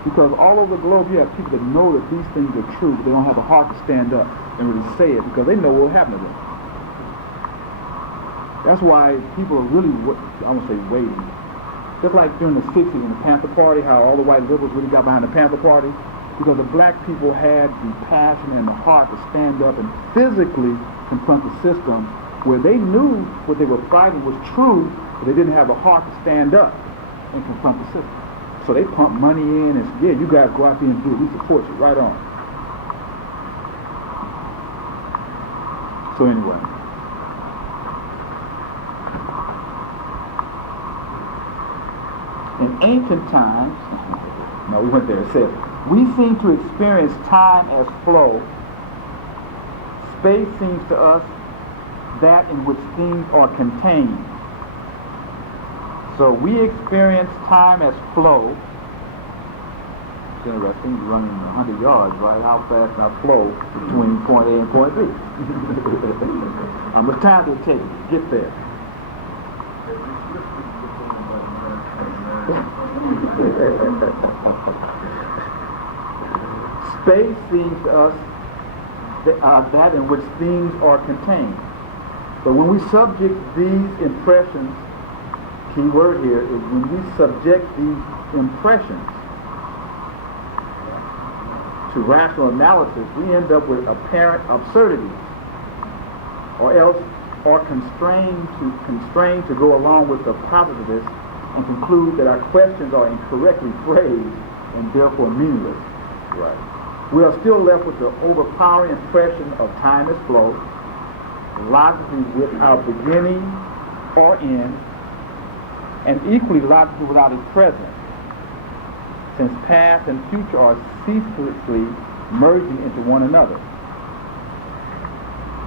Because all over the globe, you have people that know that these things are true, but they don't have the heart to stand up and really say it because they know what will happen to them. That's why people are really, I won't say waiting. Just like during the 60s in the Panther Party, how all the white liberals really got behind the Panther Party, because the black people had the passion and the heart to stand up and physically confront the system where they knew what they were fighting was true, but they didn't have the heart to stand up and confront the system. So they pumped money in and said, yeah, you guys go out there and do it. We support you. Right on. So anyway. In ancient times, no, we went there. It said, we seem to experience time as flow. Space seems to us that in which things are contained. So we experience time as flow. It's interesting, running 100 yards, right? How fast I flow between point A and point B. How much time does it take to get there? Space seems to us that in which things are contained. But when we subject these impressions, key word here is when we subject these impressions to rational analysis, we end up with apparent absurdities, or else are constrained to go along with the positivists and conclude that our questions are incorrectly phrased and therefore meaningless. Right. We are still left with the overpowering impression of time as flow, logically without beginning or end, and equally logically without a present, since past and future are ceaselessly merging into one another.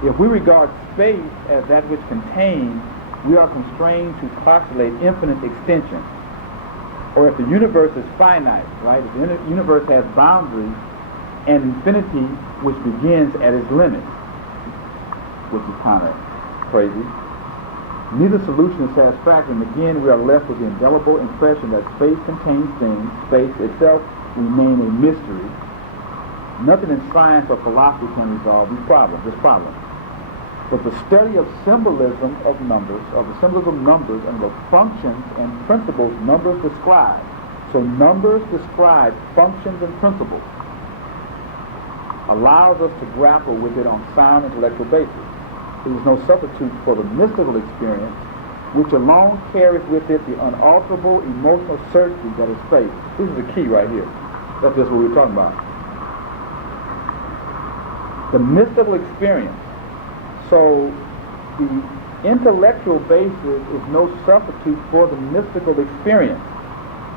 If we regard space as that which contains, we are constrained to postulate infinite extension. Or if the universe is finite, right? If the universe has boundaries and infinity which begins at its limits, which is kind of crazy. Neither solution is satisfactory, and again we are left with the indelible impression that space contains things, space itself remains a mystery. Nothing in science or philosophy can resolve this problem. But the study of symbolism of numbers, and the functions and principles numbers describe. So numbers describe functions and principles, allows us to grapple with it on sound intellectual basis. There is no substitute for the mystical experience, which alone carries with it the unalterable emotional certainty that is faith. This is the key right here. That's just what we're talking about. The mystical experience. So the intellectual basis is no substitute for the mystical experience,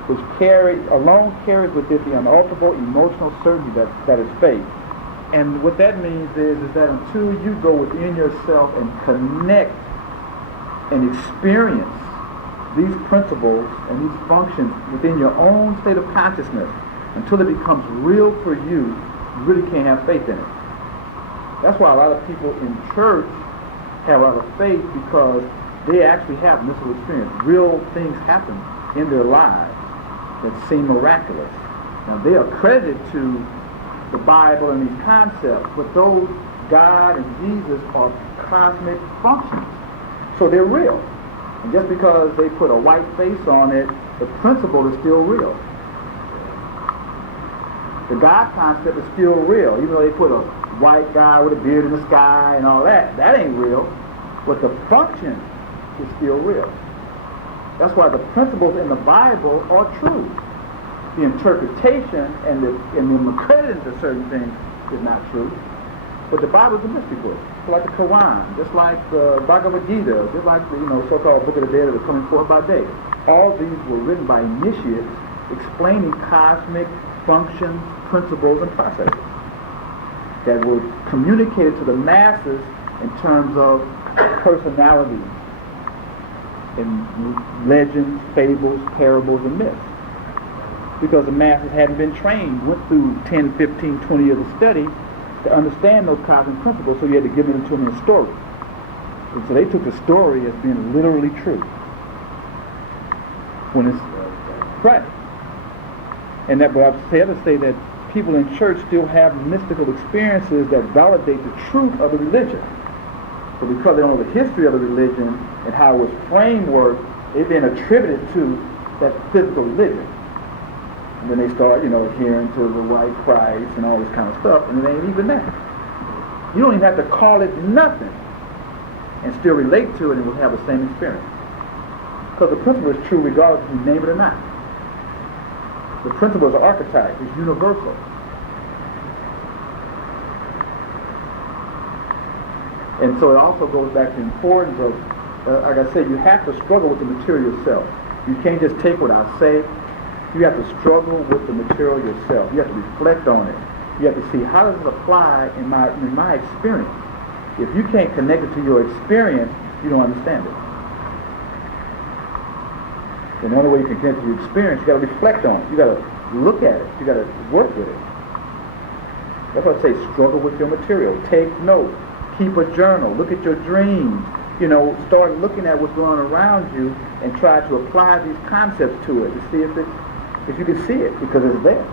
which alone carries with it the unalterable emotional certainty that is faith. And what that means is that until you go within yourself and connect and experience these principles and these functions within your own state of consciousness, until it becomes real for you, you really can't have faith in it. That's why a lot of people in church have a lot of faith, because they actually have mystical experience. Real things happen in their lives that seem miraculous. Now they are credited to the Bible and these concepts, but those God and Jesus are cosmic functions. So they're real. And just because they put a white face on it, the principle is still real. The God concept is still real, even though they put a white guy with a beard in the sky and all that. That ain't real. But the function is still real. That's why the principles in the Bible are true. The interpretation and the accrediting to certain things is not true. But the Bible is a mystery book. Just like the Quran, just like the Bhagavad Gita, just like the so-called Book of the Dead that are coming forth by day. All these were written by initiates explaining cosmic functions, principles, and processes that were communicated to the masses in terms of personalities legends, fables, parables, and myths. Because the masses hadn't been trained, went through 10, 15, 20 years of study to understand those cosmic principles, so you had to give it to them in a story. And so they took the story as being literally true. When it's right. And that, but I have to say that people in church still have mystical experiences that validate the truth of the religion. But because they don't know the history of the religion and how it was framework, they've been attributed to that physical religion. And then they start, adhering to the white Christ and all this kind of stuff, and it ain't even that. You don't even have to call it nothing and still relate to it and will have the same experience. Because the principle is true regardless if you name it or not. The principle is an archetype, it's universal. And so it also goes back to the importance of, like I said, you have to struggle with the material yourself. You can't just take what I say. You have to struggle with the material yourself. You have to reflect on it. You have to see, how does this apply in my experience? If you can't connect it to your experience, you don't understand it. And the only way you can connect to your experience, you got to reflect on it. You got to look at it. You got to work with it. That's why I say struggle with your material. Take notes. Keep a journal. Look at your dreams. Start looking at what's going on around you and try to apply these concepts to it to see if you can see it, because it's there.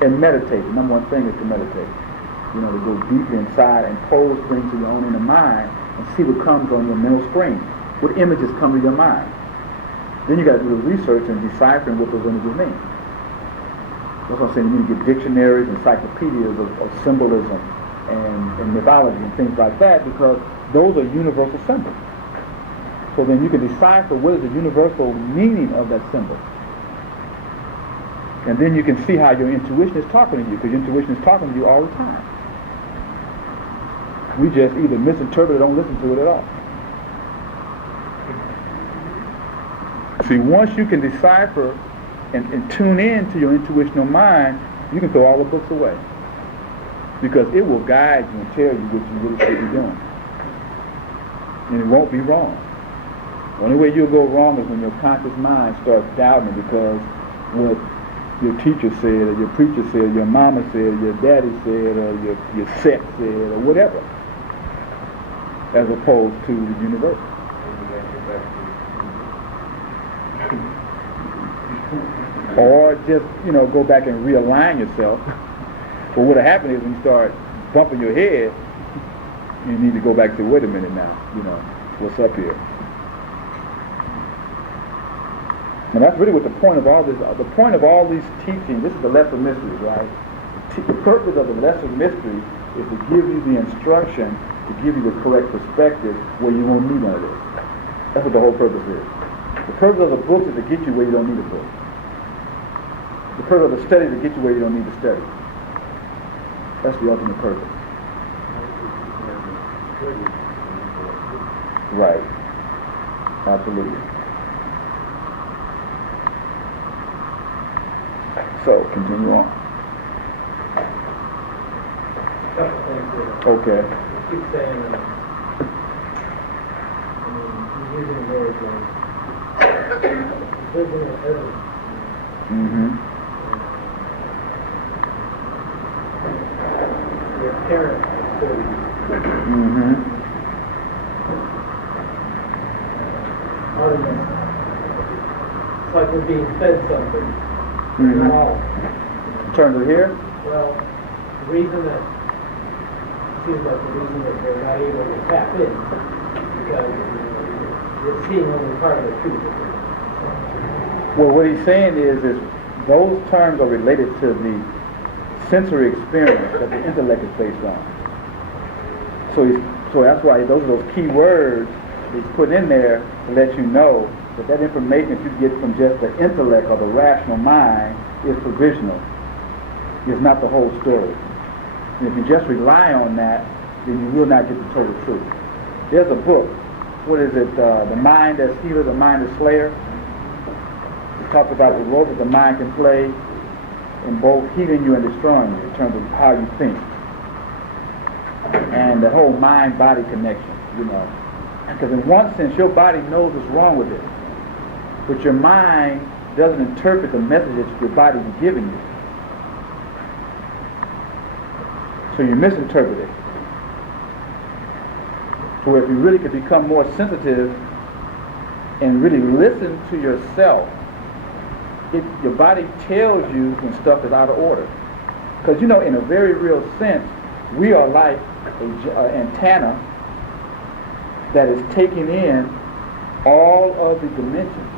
And meditate. The number one thing is to meditate. To go deeply inside and pose things to your own inner mind and see what comes on your mental screen. What images come to your mind. Then you got to do the research and deciphering what those images mean. That's what I'm saying. You need to get dictionaries, encyclopedias of symbolism and mythology and things like that, because those are universal symbols. So then you can decipher what is the universal meaning of that symbol. And then you can see how your intuition is talking to you, because your intuition is talking to you all the time. We just either misinterpret it or don't listen to it at all. See, once you can decipher and tune in to your intuitional mind, you can throw all the books away. Because it will guide you and tell you what you really should be doing. And it won't be wrong. The only way you'll go wrong is when your conscious mind starts doubting it because what your teacher said, or your preacher said, your mama said, your daddy said, or your set said, or whatever, as opposed to the universe. Or just, go back and realign yourself. But what'll happen is when you start bumping your head, you need to go back to, wait a minute now, what's up here? And that's really what the point of all this, the point of all these teachings, this is the lesser mysteries, right? The purpose of the lesser mysteries is to give you the instruction, to give you the correct perspective where you won't need none of this. That's what the whole purpose is. The purpose of the books is to get you where you don't need a book. The purpose of the study is to get you where you don't need to study. That's the ultimate purpose. Right. Absolutely. So, continue on. Okay. You keep saying, you're using words like vision of heaven. Mm-hmm. Your parents. Mm-hmm. It's like we're being fed something. Mm-hmm. Not all. In terms of here? Well, the reason that seems like the reason that they're not able to tap in because they're seeing only part of the truth. Well, what he's saying is those terms are related to the sensory experience that the intellect is based on. So that's why those are those key words he's put in there to let you know that information that you get from just the intellect or the rational mind is provisional. It's not the whole story. And if you just rely on that, then you will not get the total truth. There's a book. What is it? The Mind as Healer, the Mind as Slayer. It talks about the role that the mind can play in both healing you and destroying you in terms of how you think. And the whole mind-body connection, Because in one sense, your body knows what's wrong with it, but your mind doesn't interpret the message that your body is giving you. So you misinterpret it. So if you really could become more sensitive and really listen to yourself, your body tells you when stuff is out of order. Because in a very real sense, we are like an antenna that is taking in all of the dimensions.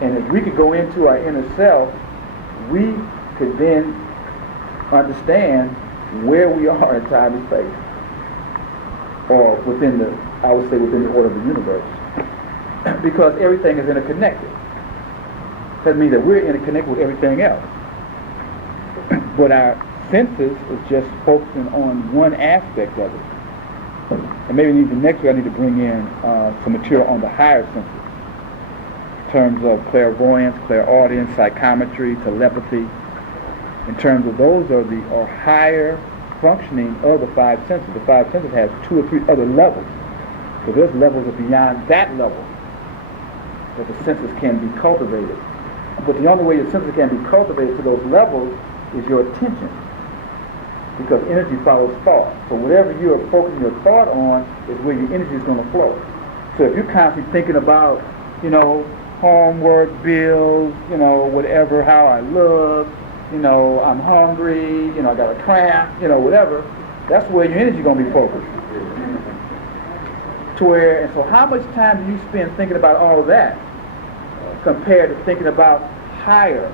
And if we could go into our inner self, we could then understand where we are in time and space. Or within the order of the universe. Because everything is interconnected. That means that we're interconnected with everything else. But our senses is just focusing on one aspect of it. And maybe next week I need to bring in some material on the higher senses. In terms of clairvoyance, clairaudience, psychometry, telepathy. In terms of those are higher functioning of the five senses. The five senses has 2 or 3 other levels. So there's levels of beyond that level that the senses can be cultivated. But the only way your senses can be cultivated to those levels is your attention. Because energy follows thought. So whatever you are focusing your thought on is where your energy is going to flow. So if you're constantly thinking about, homework, bills, whatever, how I look, I'm hungry, I got a cramp, whatever, that's where your energy is going to be focused. And so how much time do you spend thinking about all of that compared to thinking about higher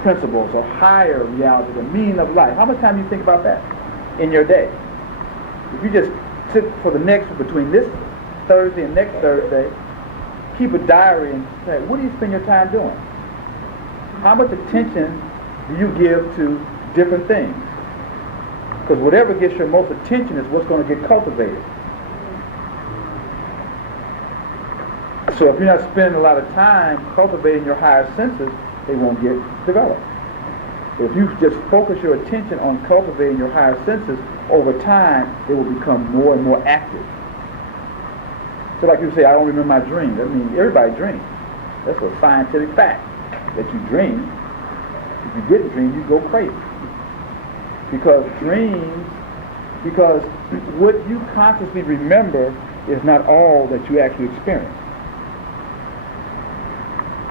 principles or higher reality, the meaning of life? How much time do you think about that in your day? If you just sit for between this Thursday and next Thursday, keep a diary and say, what do you spend your time doing? How much attention do you give to different things? Because whatever gets your most attention is what's going to get cultivated. So if you're not spending a lot of time cultivating your higher senses, they won't get developed. If you just focus your attention on cultivating your higher senses, over time, they will become more and more active. So like you say, I don't remember my dreams. I mean, everybody dreams. That's a scientific fact, that you dream. If you didn't dream, you'd go crazy. Because what you consciously remember is not all that you actually experience.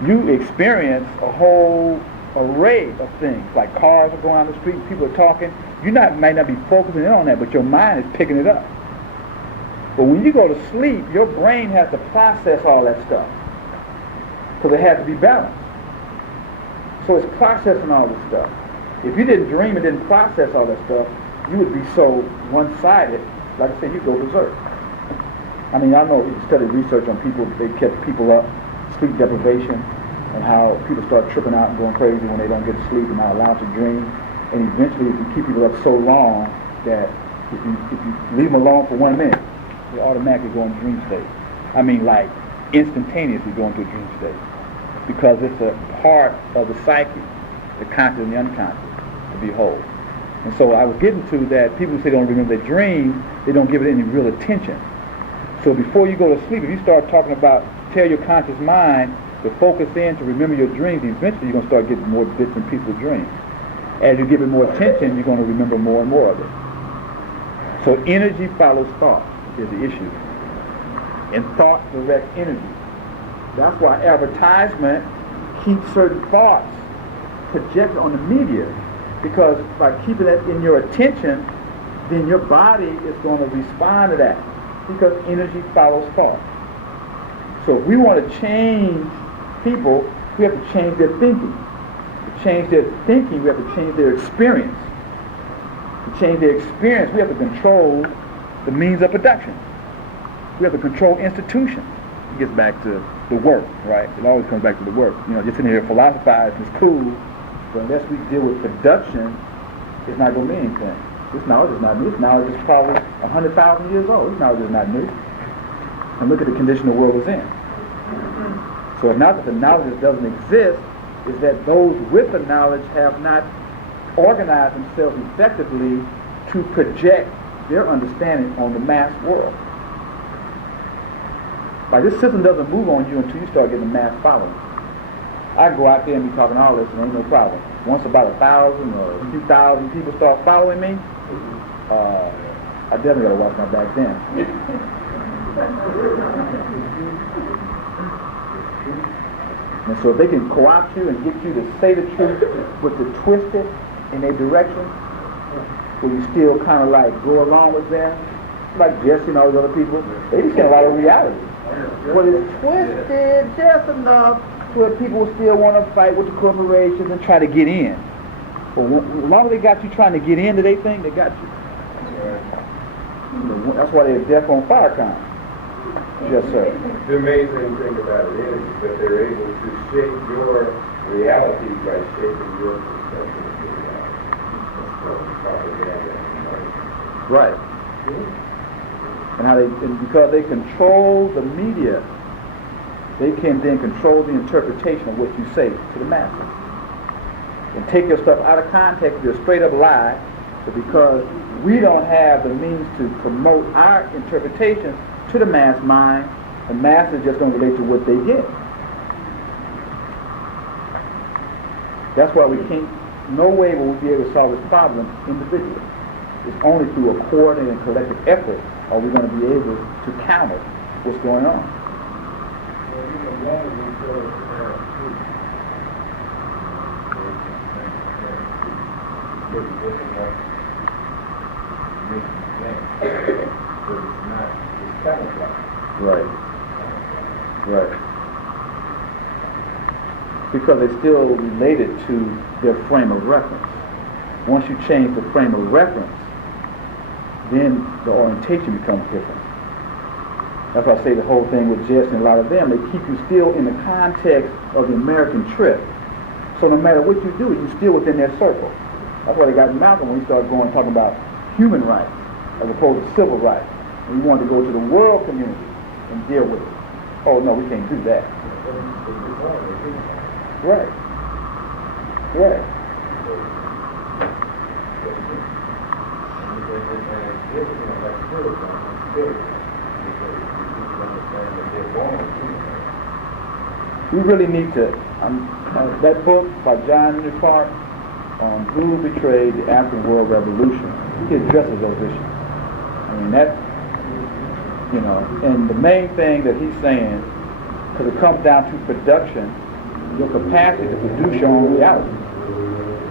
You experience a whole array of things, like cars are going down the street, people are talking. You might not be focusing in on that, but your mind is picking it up. But when you go to sleep, your brain has to process all that stuff, because it has to be balanced. So it's processing all this stuff. If you didn't dream and didn't process all that stuff, you would be so one-sided. Like I said, you'd go berserk. I mean, I know you studied research on people, they kept people up, sleep deprivation, and how people start tripping out and going crazy when they don't get sleep and not allowed to dream. And eventually, if you keep people up so long that if you leave them alone for 1 minute, they automatically go into dream state. I mean, like instantaneously go into a dream state, because it's a part of the psyche, the conscious and the unconscious, to be whole. And so I was getting to that people who say they don't remember their dreams, they don't give it any real attention. So before you go to sleep, if you start talking about, tell your conscious mind to focus in to remember your dreams, eventually you're going to start getting more bits and pieces of dreams. As you give it more attention, you're going to remember more and more of it. So energy follows thought is the issue. And thought directs energy. That's why advertisement keeps certain thoughts projected on the media, because by keeping that in your attention, then your body is going to respond to that, because energy follows thought. So if we want to change people, we have to change their thinking. To change their thinking, we have to change their experience. To change their experience, we have to control the means of production. We have to control institutions. It gets back to the work, right? It always comes back to the work. Just sitting here philosophizing is cool, but unless we deal with production, it's not going to be anything. This knowledge is not new. This knowledge is probably 100,000 years old. This knowledge is not new. And look at the condition the world is in. So it's not that the knowledge doesn't exist, it's that those with the knowledge have not organized themselves effectively to project their understanding on the mass world. Like, this system doesn't move on you until you start getting a mass following. I can go out there and be talking all this and ain't no problem. Once about 1,000 or a few thousand people start following me, I definitely gotta watch my back then. And so if they can co-opt you and get you to say the truth, but to twist it in their direction, where you still kind of like go along with them, like Jesse and all those other people, they just get a lot of reality. But it's twisted just enough where people still want to fight with the corporations and try to get in. But as long as they got you trying to get into their thing, they got you. That's why they're death on fire kind. Yes, sir. The amazing thing about it is that they're able to shape your reality by shaping your perception of your reality. That's propaganda. Right. And because they control the media, they can then control the interpretation of what you say to the masses. And take your stuff out of context, you're a straight up lie, but because we don't have the means to promote our interpretation to the mass mind, the mass is just going to relate to what they get. That's why we can't, no way will we be able to solve this problem individually. It's only through a coordinated and collective effort are we going to be able to counter what's going on. Right. Right. Because they're still related to their frame of reference. Once you change the frame of reference, then the orientation becomes different. That's why I say the whole thing with Jess and a lot of them, they keep you still in the context of the American trip. So no matter what you do, you're still within their circle. That's why they got Malcolm when he started talking about human rights as opposed to civil rights. And he wanted to go to the world community and deal with it. Oh no, we can't do that. Right. Right. We really need to, that book by John Henry Clark, Who Betrayed the African World Revolution, he addresses those issues. I mean, that, you know, and the main thing that he's saying, because it comes down to production, your capacity to produce your own reality.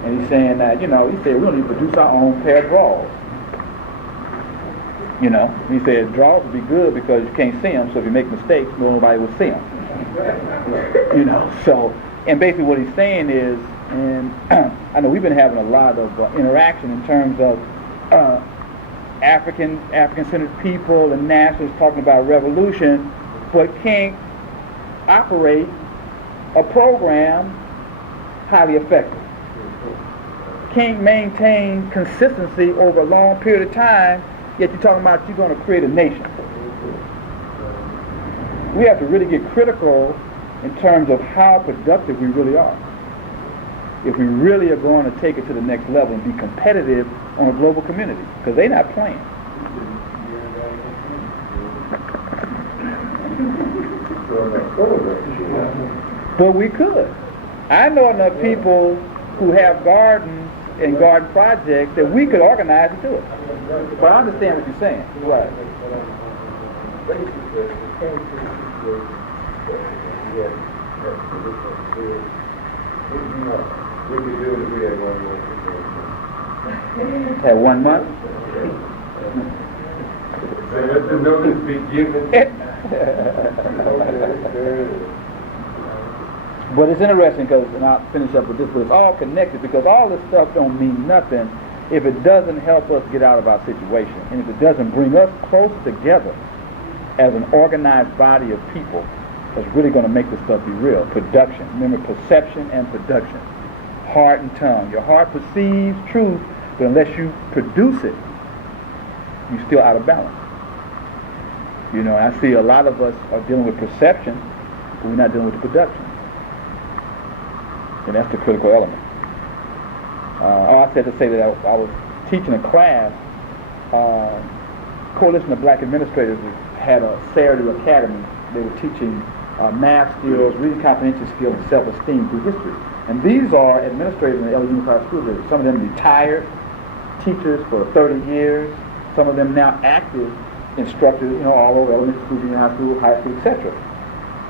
And he's saying that, you know, he said we don't need to produce our own pair of drawers. You know, he said drawers would be good because you can't see them, so if you make mistakes, nobody will see them. You know, so, and basically what he's saying is, and I know we've been having a lot of interaction in terms of African-centered people and nationalists talking about revolution, but can't operate a program highly effective. Can't maintain consistency over a long period of time, yet you're talking about you're going to create a nation. We have to really get critical in terms of how productive we really are. If we really are going to take it to the next level and be competitive on a global community, because they're not playing. But we could. I know enough people who have gardens and garden projects that we could organize to do it. But I understand what you're saying. Right. We could do it if we had 1 month. Had 1 month? Let the notice be given. But it's interesting because, and I'll finish up with this, but it's all connected because all this stuff don't mean nothing if it doesn't help us get out of our situation and if it doesn't bring us closer together as an organized body of people that's really going to make this stuff be real. Production. Remember, perception and production. Heart and tongue. Your heart perceives truth, but unless you produce it, you're still out of balance. You know, I see a lot of us are dealing with perception, but we're not dealing with the production. And that's the critical element. I said to say that I was teaching a class. Coalition of Black Administrators had a Saturday Academy they were teaching math skills, reading comprehension skills, and self-esteem through history. And these are administrators in the LA Unified School District. Some of them retired teachers for 30 years. Some of them now active instructors, all over elementary school, junior high school, etc.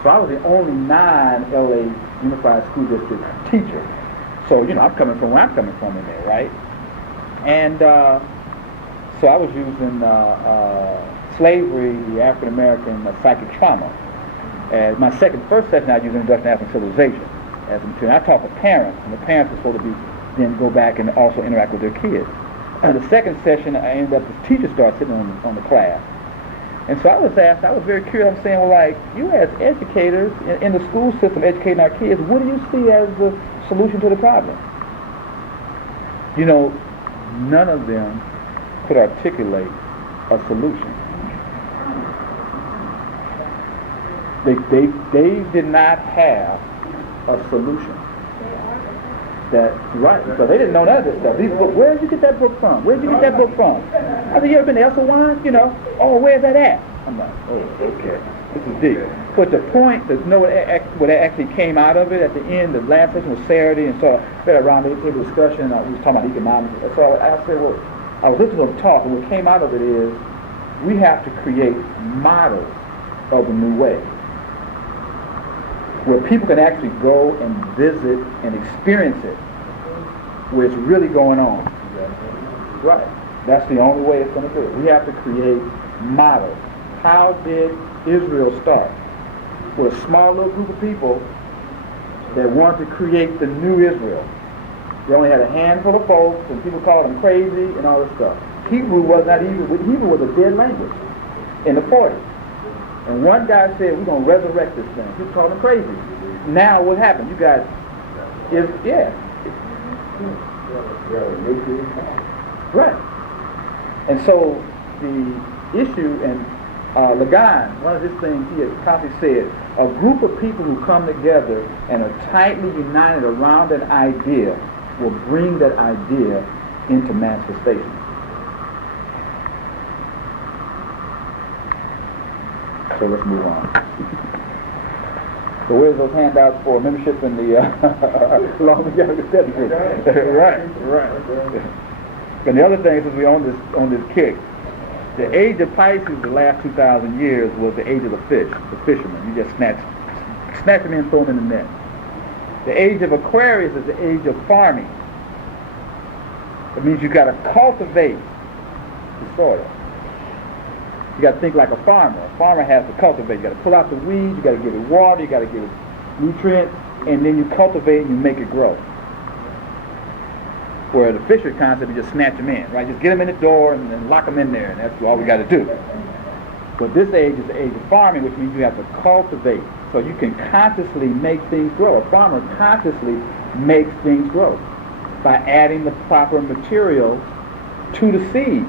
So I was the only non-LA Unified School District teacher. So, I'm coming from where I'm coming from in there, right? And so I was using slavery, the African American psychic trauma. As my first session, I used Introduction to African Civilization as a material. I taught the parents, and the parents were supposed to then go back and also interact with their kids. And the second session, I ended up, the teacher started sitting on the class. And so I was asked, I was very curious, I'm saying, well, like, you as educators in the school system educating our kids, what do you see as the solution to the problem? None of them could articulate a solution. They did not have a solution. That's right, because they didn't know none of this stuff. These books, where did you get that book from? Where did you get that book from? I said, you ever been to Elsawan? Oh, where's that at? I'm like, oh, okay, this is deep. But the point, what actually came out of it at the end, the last session was Saturday, and so we had a round table discussion, we was talking about economics. So I said, well, I was listening to them talk, and what came out of it is, we have to create models of a new way, where people can actually go and visit and experience it, where it's really going on. Right. That's the only way it's going to do it. We have to create models. How did Israel start? With a small little group of people that wanted to create the new Israel. They only had a handful of folks, and people called them crazy and all this stuff. Hebrew was a dead language in the 40s. And one guy said, we're going to resurrect this thing. He called them crazy. Now what happened? You got, right. And so the issue, and Lagan, one of his things, he had constantly said, a group of people who come together and are tightly united around an idea will bring that idea into manifestation. So let's move on. So where's those handouts for membership in the Long-Term Study Group? Right. And the other thing is, we're on this kick. The age of Pisces, the last 2,000 years, was the age of the fish, the fisherman. You just snatch them in, throw them in the net. The age of Aquarius is the age of farming. It means you've got to cultivate the soil. You got to think like a farmer. A farmer has to cultivate. You got to pull out the weeds, you got to give it water, you got to give it nutrients, and then you cultivate and you make it grow. Where the fisher concept, you just snatch them in, right? Just get them in the door and then lock them in there, and that's all we got to do. But this age is the age of farming, which means you have to cultivate. So you can consciously make things grow. A farmer consciously makes things grow by adding the proper material to the seed.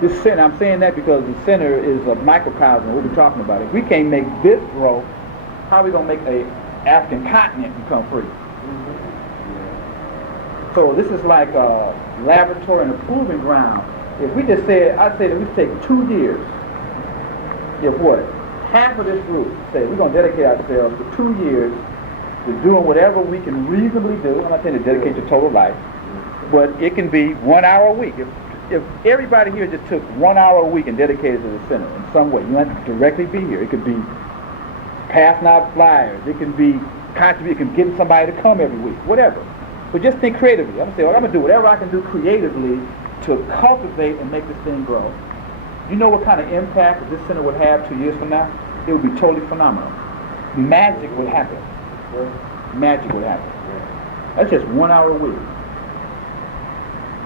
This center, I'm saying that because the center is a microcosm of what we're talking about. If we can't make this grow, how are we going to make an African continent become free? So this is like a laboratory and a proving ground. If we just said, I'd say that we take 2 years. If what? Half of this group say we're going to dedicate ourselves for 2 years to doing whatever we can reasonably do. I'm not saying to dedicate your total life, but it can be 1 hour a week. If everybody here just took 1 hour a week and dedicated to the center in some way, you don't have to directly be here. It could be passing out flyers. It can be contributing. It can get somebody to come every week. Whatever. But just think creatively. I'm going to say, well, I'm going to do whatever I can do creatively to cultivate and make this thing grow. You know what kind of impact that this center would have 2 years from now? It would be totally phenomenal. Magic would happen. Magic would happen. That's just 1 hour a week.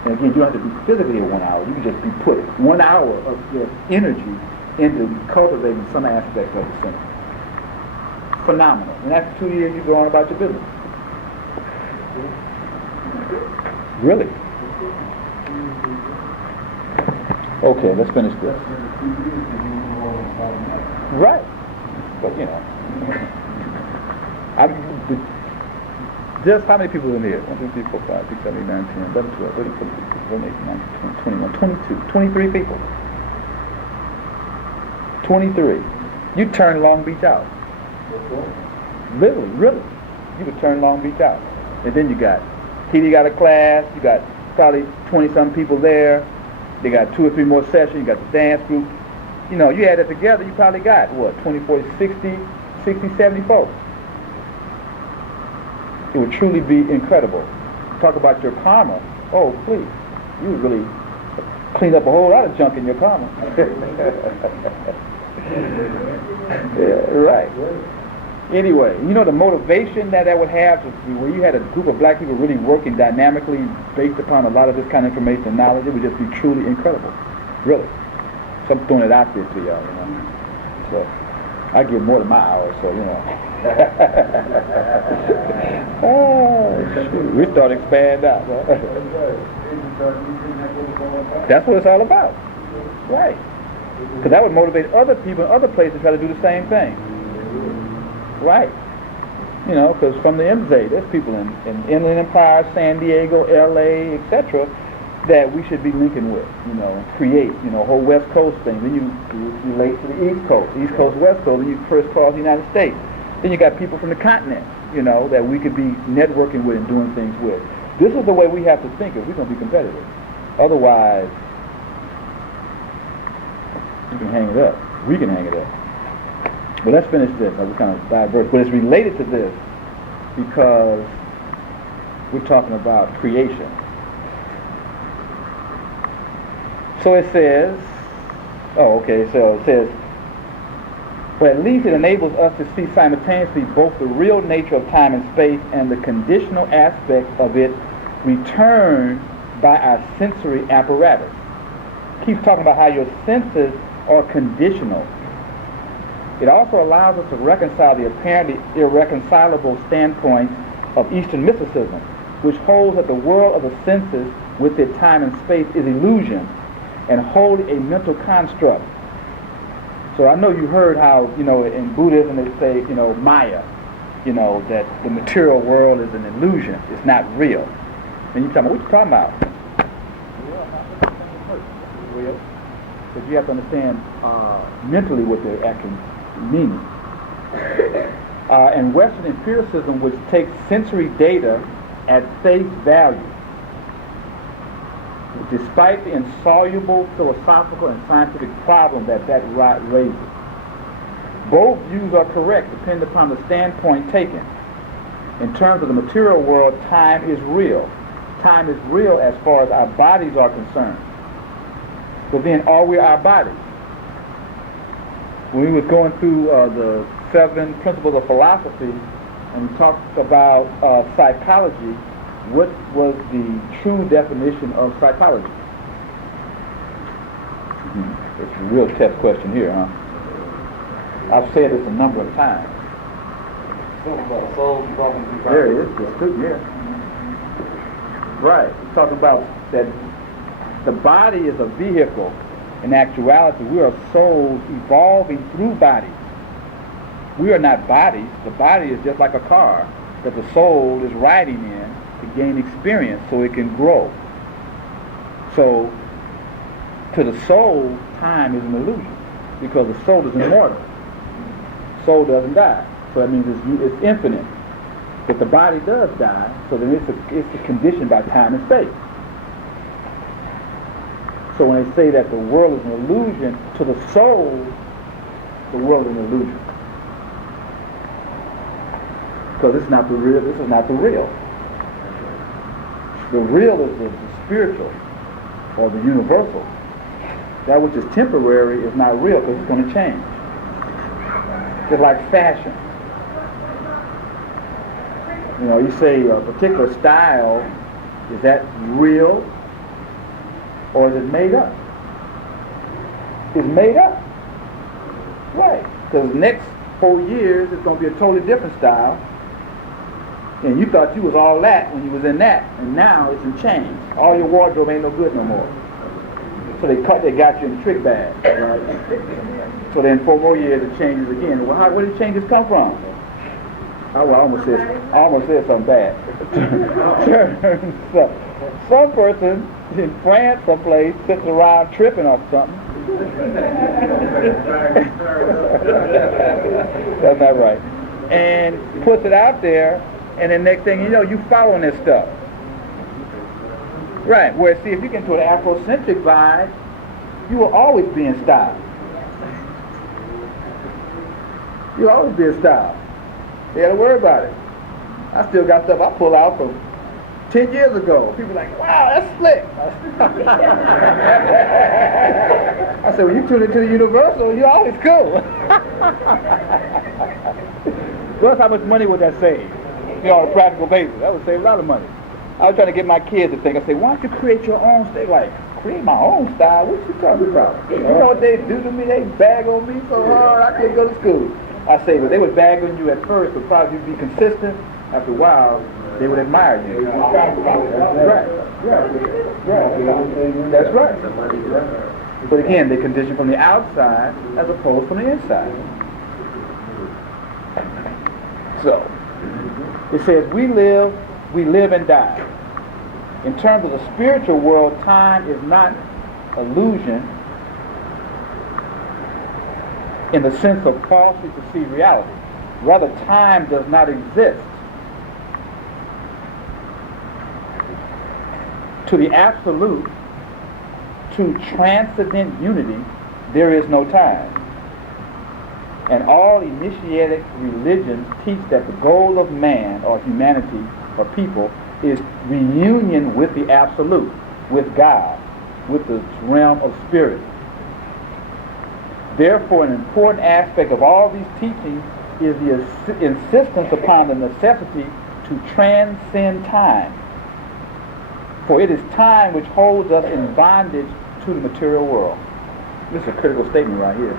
And again, you don't have to be physically here 1 hour. You can just be put 1 hour of your energy into cultivating some aspect of the center. Phenomenal. And after 2 years, you go on about your business. Really? Okay, let's finish this. Right. But, just how many people in here? 1, 2, 3, 4, 5, 6, 7, 8, 9, 10, 11, 12, 13, 14, 15, 18, 19, 20, 21, 22, 23 people. 23. You turn Long Beach out. Literally, really. You could turn Long Beach out. And then you got TV got a class, you got probably 20-some people there, they got 2 or 3 more sessions, you got the dance group. You know, you add it together, you probably got, what, 20, 40, 60, 70 folks. It would truly be incredible. Talk about your karma. Oh, please. You would really clean up a whole lot of junk in your karma. Yeah, right. Anyway, you know the motivation that would have where you had a group of black people really working dynamically based upon a lot of this kind of information and knowledge, it would just be truly incredible. Really. So I'm throwing it out there to y'all, you know. So I give more than my hours, so you know. Oh, shoot. We start to expand out. Huh? That's what it's all about. Right. Because that would motivate other people in other places to try to do the same thing. Right. You know, because from the MZ, there's people in Inland Empire, San Diego, LA, etc., that we should be linking with, you know, create, you know, a whole West Coast thing. Then you relate to the East Coast, West Coast, then you first cross the United States. Then you got people from the continent, you know, that we could be networking with and doing things with. This is the way we have to think if we're going to be competitive. Otherwise, you can hang it up. We can hang it up. But let's finish this. I was kind of diverse. But it's related to this because we're talking about creation. So it says, so it says, but at least it enables us to see simultaneously both the real nature of time and space and the conditional aspect of it returned by our sensory apparatus. Keeps talking about how your senses are conditional. It also allows us to reconcile the apparently irreconcilable standpoints of Eastern mysticism, which holds that the world of the senses with its time and space is illusion and wholly a mental construct. So I know you heard how, you know, in Buddhism they say, you know, Maya, you know, that the material world is an illusion. It's not real. And you tell me, what you talking about? Real. But you have to understand mentally what they're actually meaning. And Western empiricism, which takes sensory data at face value, despite the insoluble philosophical and scientific problem that raises. Both views are correct, depending upon the standpoint taken. In terms of the material world, time is real. Time is real as far as our bodies are concerned. But then, are we our bodies? When we was going through the 7 principles of philosophy, and we talked about psychology, what was the true definition of psychology? It's a real test question here, huh? I've said this a number of times. There it is. Yeah. Right. It's talking about that the body is a vehicle. In actuality, we are souls evolving through bodies. We are not bodies. The body is just like a car that the soul is riding in to gain experience so it can grow. So, to the soul, time is an illusion because the soul is immortal. Soul doesn't die. So that means it's infinite. But the body does die, so then it's conditioned by time and space. So when they say that the world is an illusion, to the soul, the world is an illusion. Because this is not the real. This is not the real. The real is the spiritual or the universal. That which is temporary is not real because it's going to change. Just like fashion. You know, you say a particular style, is that real or is it made up? It's made up. Right. Because the next 4 years it's going to be a totally different style. And you thought you was all that when you was in that, and now it's in change. All your wardrobe ain't no good no more. So they got you in the trick bag, right? So then 4 more years it changes again. Well, where did changes come from? I almost said something bad. Some person in France, someplace, sitting around tripping off something, That's not right. And puts it out there, and the next thing you know, you following this stuff. Right, where see, if you get into an Afrocentric vibe, you will always be in style. You'll always be in style. You gotta worry about it. I still got stuff I pull out from 10 years ago. People are like, wow, that's slick. I said, when you tune into the universal, you're always cool. Plus, how much money would that save? You know, on a practical basis. That would save a lot of money. I was trying to get my kids to think. I say, why don't you create your own style? Like, create my own style? What you talking about? You know what they do to me? They bag on me so hard I couldn't go to school. I say, but they would bag on you at first, but probably you'd be consistent. After a while, they would admire you. Right. That's right. But again, they condition from the outside as opposed from the inside. So, it says, we live and die. In terms of the spiritual world, time is not illusion in the sense of falsely perceived reality. Rather, time does not exist. To the absolute, to transcendent unity, there is no time. And all initiatic religions teach that the goal of man or humanity or people is reunion with the absolute, with God, with the realm of spirit. Therefore, an important aspect of all these teachings is the insistence upon the necessity to transcend time. For it is time which holds us in bondage to the material world. This is a critical statement right here.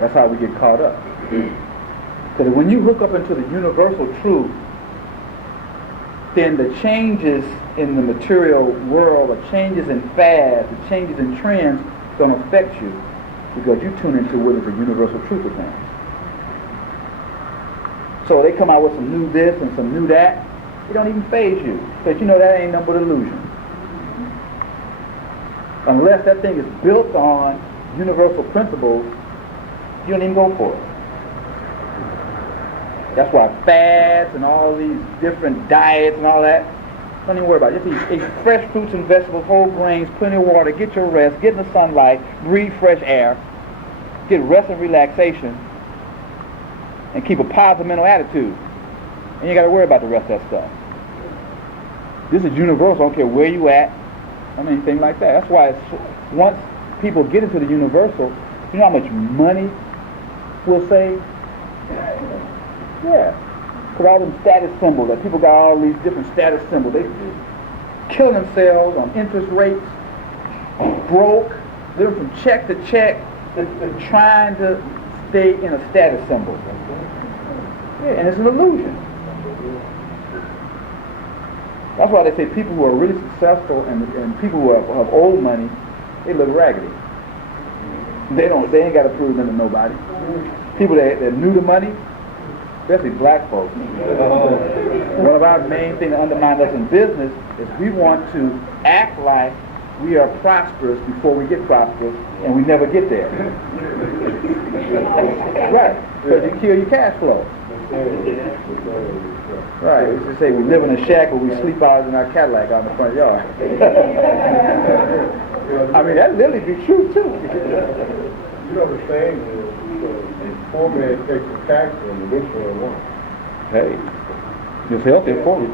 That's how we get caught up. Because when you hook up into the universal truth, then the changes in the material world, the changes in fads, the changes in trends don't affect you because you tune into what is the universal truth of things. So they come out with some new this and some new that. It don't even faze you, because you know that ain't nothing but illusion. Unless that thing is built on universal principles, you don't even go for it. That's why fads and all these different diets and all that, don't even worry about it. Just eat fresh fruits and vegetables, whole grains, plenty of water, get your rest, get in the sunlight, breathe fresh air, get rest and relaxation, and keep a positive mental attitude. And you got to worry about the rest of that stuff. This is universal. I don't care where you at. I mean, anything like that. That's why once people get into the universal, you know how much money we'll save? Yeah. Because all them status symbols, that people got all these different status symbols. They killing themselves on interest rates, broke, living from check to check, trying to stay in a status symbol. Yeah, and it's an illusion. That's why they say people who are really successful and people who have old money, they look raggedy. They ain't got to prove nothing to nobody. People that new to money, especially black folks. One of our main things that undermine us in business is we want to act like we are prosperous before we get prosperous, and we never get there. Right, because you kill your cash flow. Right, we just say we live in a shack or we sleep out in our Cadillac out in the front yard. I mean, that literally be true too. You know the saying is, poor man takes a tax and the rich man won't. Hey, it's healthy for you.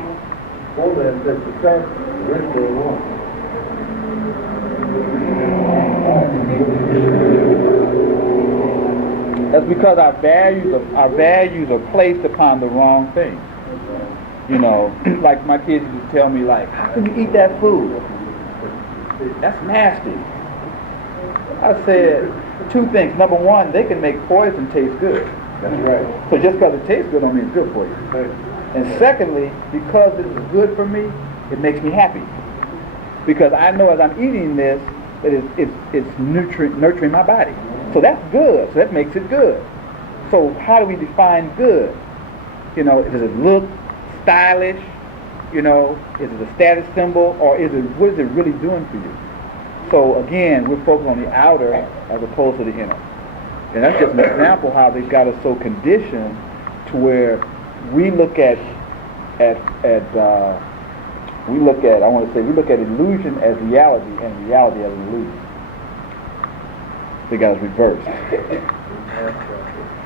Poor man takes a tax and the rich man won't. That's because our values are placed upon the wrong things. You know, like my kids used to tell me, like, how can you eat that food? That's nasty. I said two things. Number one, they can make poison taste good. That's right. So just because it tastes good don't mean it's good for you. Right. And secondly, because it is good for me, it makes me happy. Because I know as I'm eating this, that it's nurturing my body. So that's good. So that makes it good. So how do we define good? You know, does it look stylish? You know, is it a status symbol, or what is it really doing for you? So again, we're focused on the outer as opposed to the inner. And that's just an example how they've got us so conditioned to where we look at illusion as reality and reality as an illusion. They got us reversed.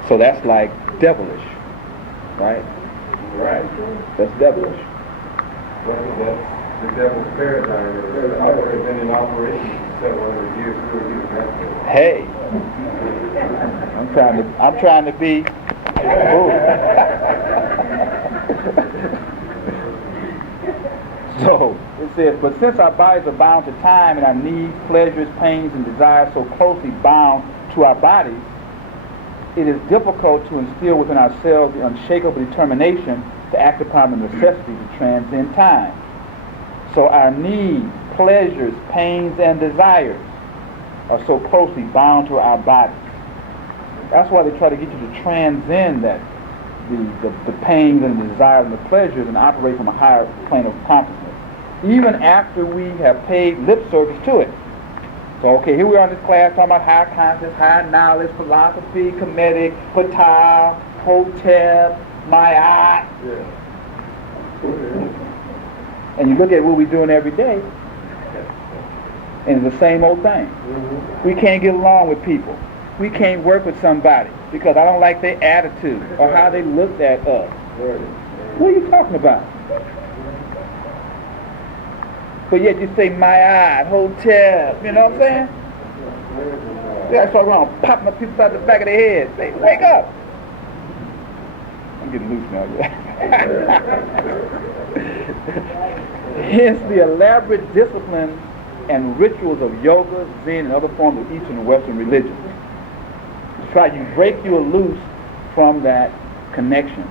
So that's like devilish, right? Right. That's devilish. Well, that's the devil's paradigm. It's already been in operation for several hundred years. We were using that. Hey, I'm trying to be. So it says, but since our bodies are bound to time and our needs, pleasures, pains, and desires so closely bound to our bodies, it is difficult to instill within ourselves the unshakable determination to act upon the necessity to transcend time. So our needs, pleasures, pains, and desires are so closely bound to our bodies. That's why they try to get you to transcend that, the pains and the desires and the pleasures, and operate from a higher plane of consciousness, even after we have paid lip service to it. So, okay, here we are in this class talking about higher consciousness, higher knowledge, philosophy, Kemetic, Patah, Hotep, Ma'at. Yeah. And you look at what we're doing every day, and it's the same old thing. Mm-hmm. We can't get along with people. We can't work with somebody because I don't like their attitude or how they looked at us. What are you talking about? But yet you say Ma'at, Hotel, you know what I'm saying? That's why we're going to pop my people out the back of their head. Say, wake up! I'm getting loose now. Hence the elaborate disciplines and rituals of yoga, Zen, and other forms of Eastern and Western religions. Try to break you loose from that connection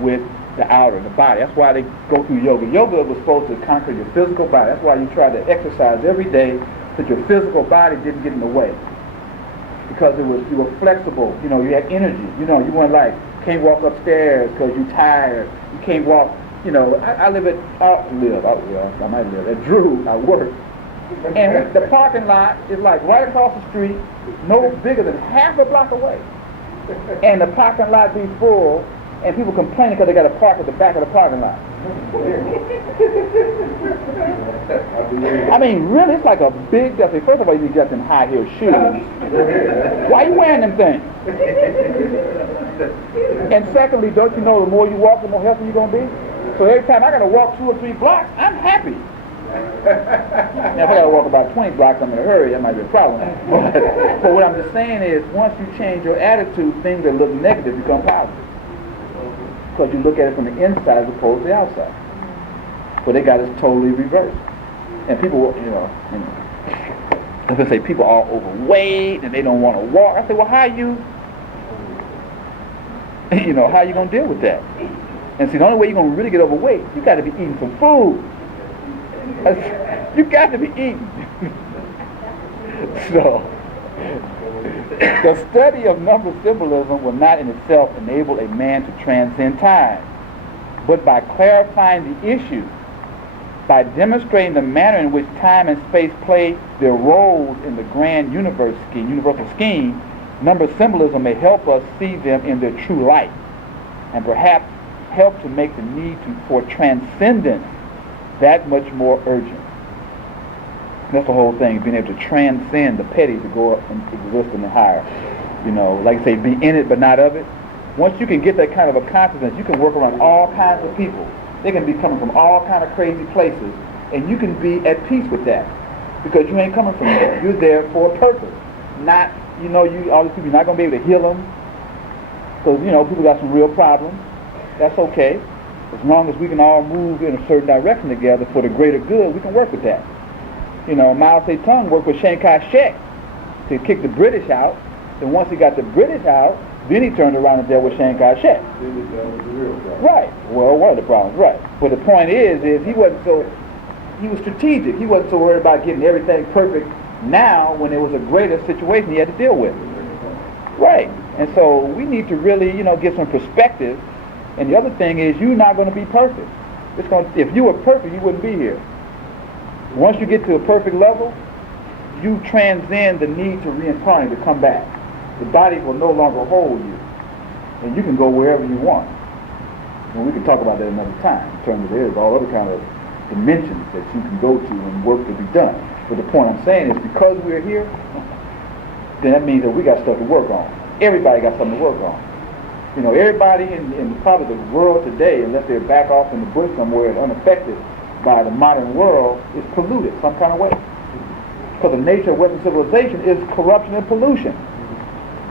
with the outer, the body. That's why they go through yoga. Yoga was supposed to conquer your physical body. That's why you try to exercise every day so that your physical body didn't get in the way. Because you were flexible. You know, you had energy. You know, you weren't like, can't walk upstairs because you're tired. You can't walk, you know. I might live at Drew, I work. And the parking lot is like right across the street, no bigger than half a block away. And the parking lot be full, and people complaining because they got to park at the back of the parking lot. I mean, really, it's like a big deal. First of all, you need to get them high heel shoes. Why are you wearing them things? And secondly, don't you know the more you walk, the more healthy you're going to be? So every time I got to walk 2 or 3 blocks, I'm happy. Now, if I got to walk about 20 blocks, I'm in a hurry. That might be a problem. But what I'm just saying is, once you change your attitude, things that look negative become positive. Because you look at it from the inside as opposed to the outside. But they got us totally reversed. And people, if I say people are overweight and they don't want to walk, I say, well, how are you going to deal with that? And see, the only way you're going to really get overweight, you got to be eating some food. You got to be eating. So, the study of number symbolism will not in itself enable a man to transcend time, but by clarifying the issue, by demonstrating the manner in which time and space play their roles in the grand universal scheme, number symbolism may help us see them in their true light, and perhaps help to make the need for transcendence that much more urgent. That's the whole thing, being able to transcend the petty to go up and exist in the higher. Like I say, be in it but not of it. Once you can get that kind of a consciousness, you can work around all kinds of people. They can be coming from all kind of crazy places, and you can be at peace with that because you ain't coming from there. You're there for a purpose. Not, all these people, you're not going to be able to heal them because, people got some real problems. That's okay. As long as we can all move in a certain direction together for the greater good, we can work with that. Mao Zedong worked with Chiang Kai-shek to kick the British out. And once he got the British out, then he turned around and dealt with Chiang Kai-shek. Right. Well, one of the problems, right. But the point is he was strategic. He wasn't so worried about getting everything perfect now when there was a greater situation he had to deal with. Right. And so we need to really, get some perspective. And the other thing is, you're not going to be perfect. If you were perfect, you wouldn't be here. Once you get to a perfect level, you transcend the need to reincarnate, to come back. The body will no longer hold you, and you can go wherever you want. And we can talk about that another time, in terms of there's all other kind of dimensions that you can go to and work to be done. But the point I'm saying is, because we're here, then that means that we got stuff to work on. Everybody got something to work on. You know, everybody in probably the world today, unless they're back off in the bush somewhere and unaffected by the modern world, is polluted some kind of way. Because the nature of Western civilization is corruption and pollution.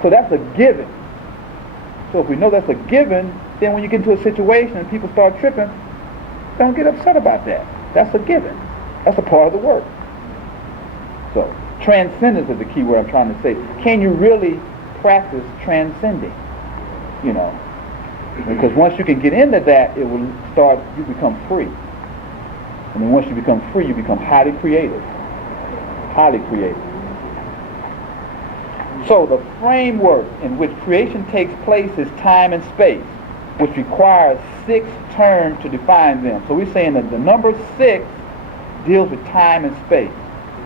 So that's a given. So if we know that's a given, then when you get into a situation and people start tripping, don't get upset about that. That's a given. That's a part of the work. So transcendence is the key word I'm trying to say. Can you really practice transcending? You know, because once you can get into that, it will start, you become free. And then once you become free, you become highly creative. Highly creative. So the framework in which creation takes place is time and space, which requires 6 terms to define them. So we're saying that the number 6 deals with time and space.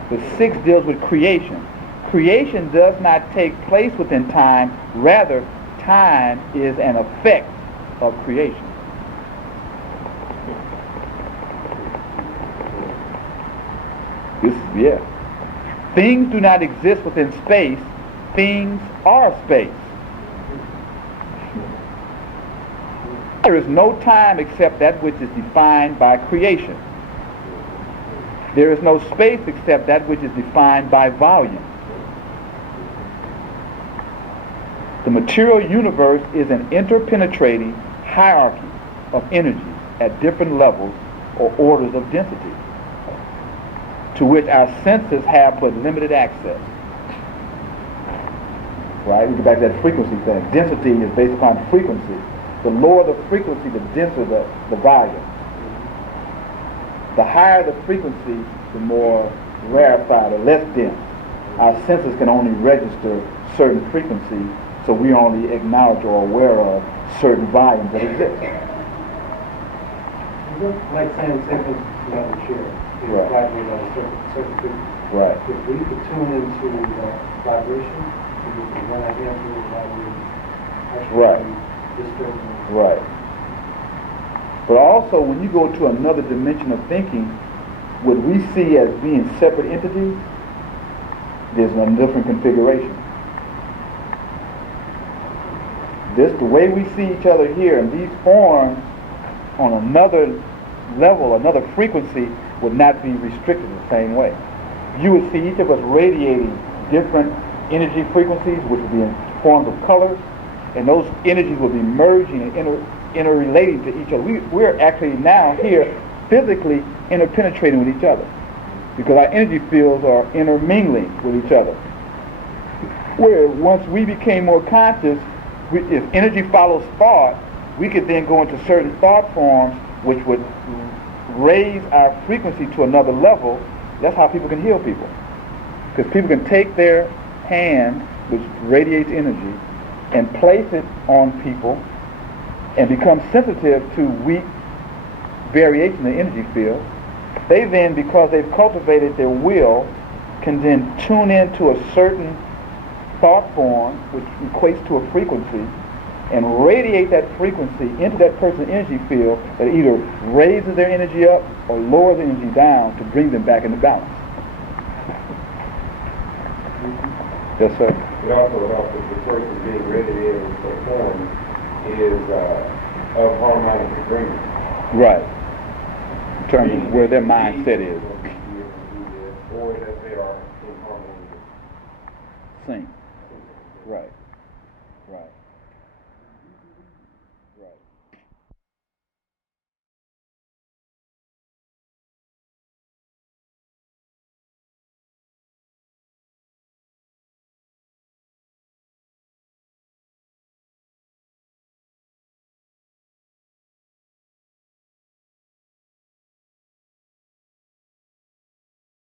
The 6 deals with creation. Creation does not take place within time, rather time is an effect of creation. Things do not exist within space. Things are space. There is no time except that which is defined by creation. There is no space except that which is defined by volume. The material universe is an interpenetrating hierarchy of energies at different levels or orders of density, to which our senses have but limited access. Right? We go back to that frequency thing. Density is based upon frequency. The lower the frequency, the denser the volume. The higher the frequency, the more rarefied or less dense. Our senses can only register certain frequencies, so we only acknowledge or are aware of certain volumes that exist. Like saying seconds without a chair. Right. Vibrating at a certain frequency. Right. If we could tune into vibration, we can run our hands through the vibrating. Right. Disturbing. Right. But also, when you go to another dimension of thinking, what we see as being separate entities, there's a different configuration. The way we see each other here, and these forms on another level, another frequency, would not be restricted the same way. You would see each of us radiating different energy frequencies, which would be in forms of colors, and those energies would be merging and interrelating to each other. We're actually now here physically interpenetrating with each other, because our energy fields are intermingling with each other. Where once we became more conscious, if energy follows thought, we could then go into certain thought forms which would raise our frequency to another level. That's how people can heal people. Because people can take their hand, which radiates energy, and place it on people and become sensitive to weak variation in the energy field. They then, because they've cultivated their will, can then tune into a certain thought form which equates to a frequency and radiate that frequency into that person's energy field that either raises their energy up or lowers their energy down to bring them back into balance. Yes, sir. It also the person being radiated in the form is of harmonic agreement. Right. In terms of where their mindset is. Or that they are in harmony. Sync. Right. Right.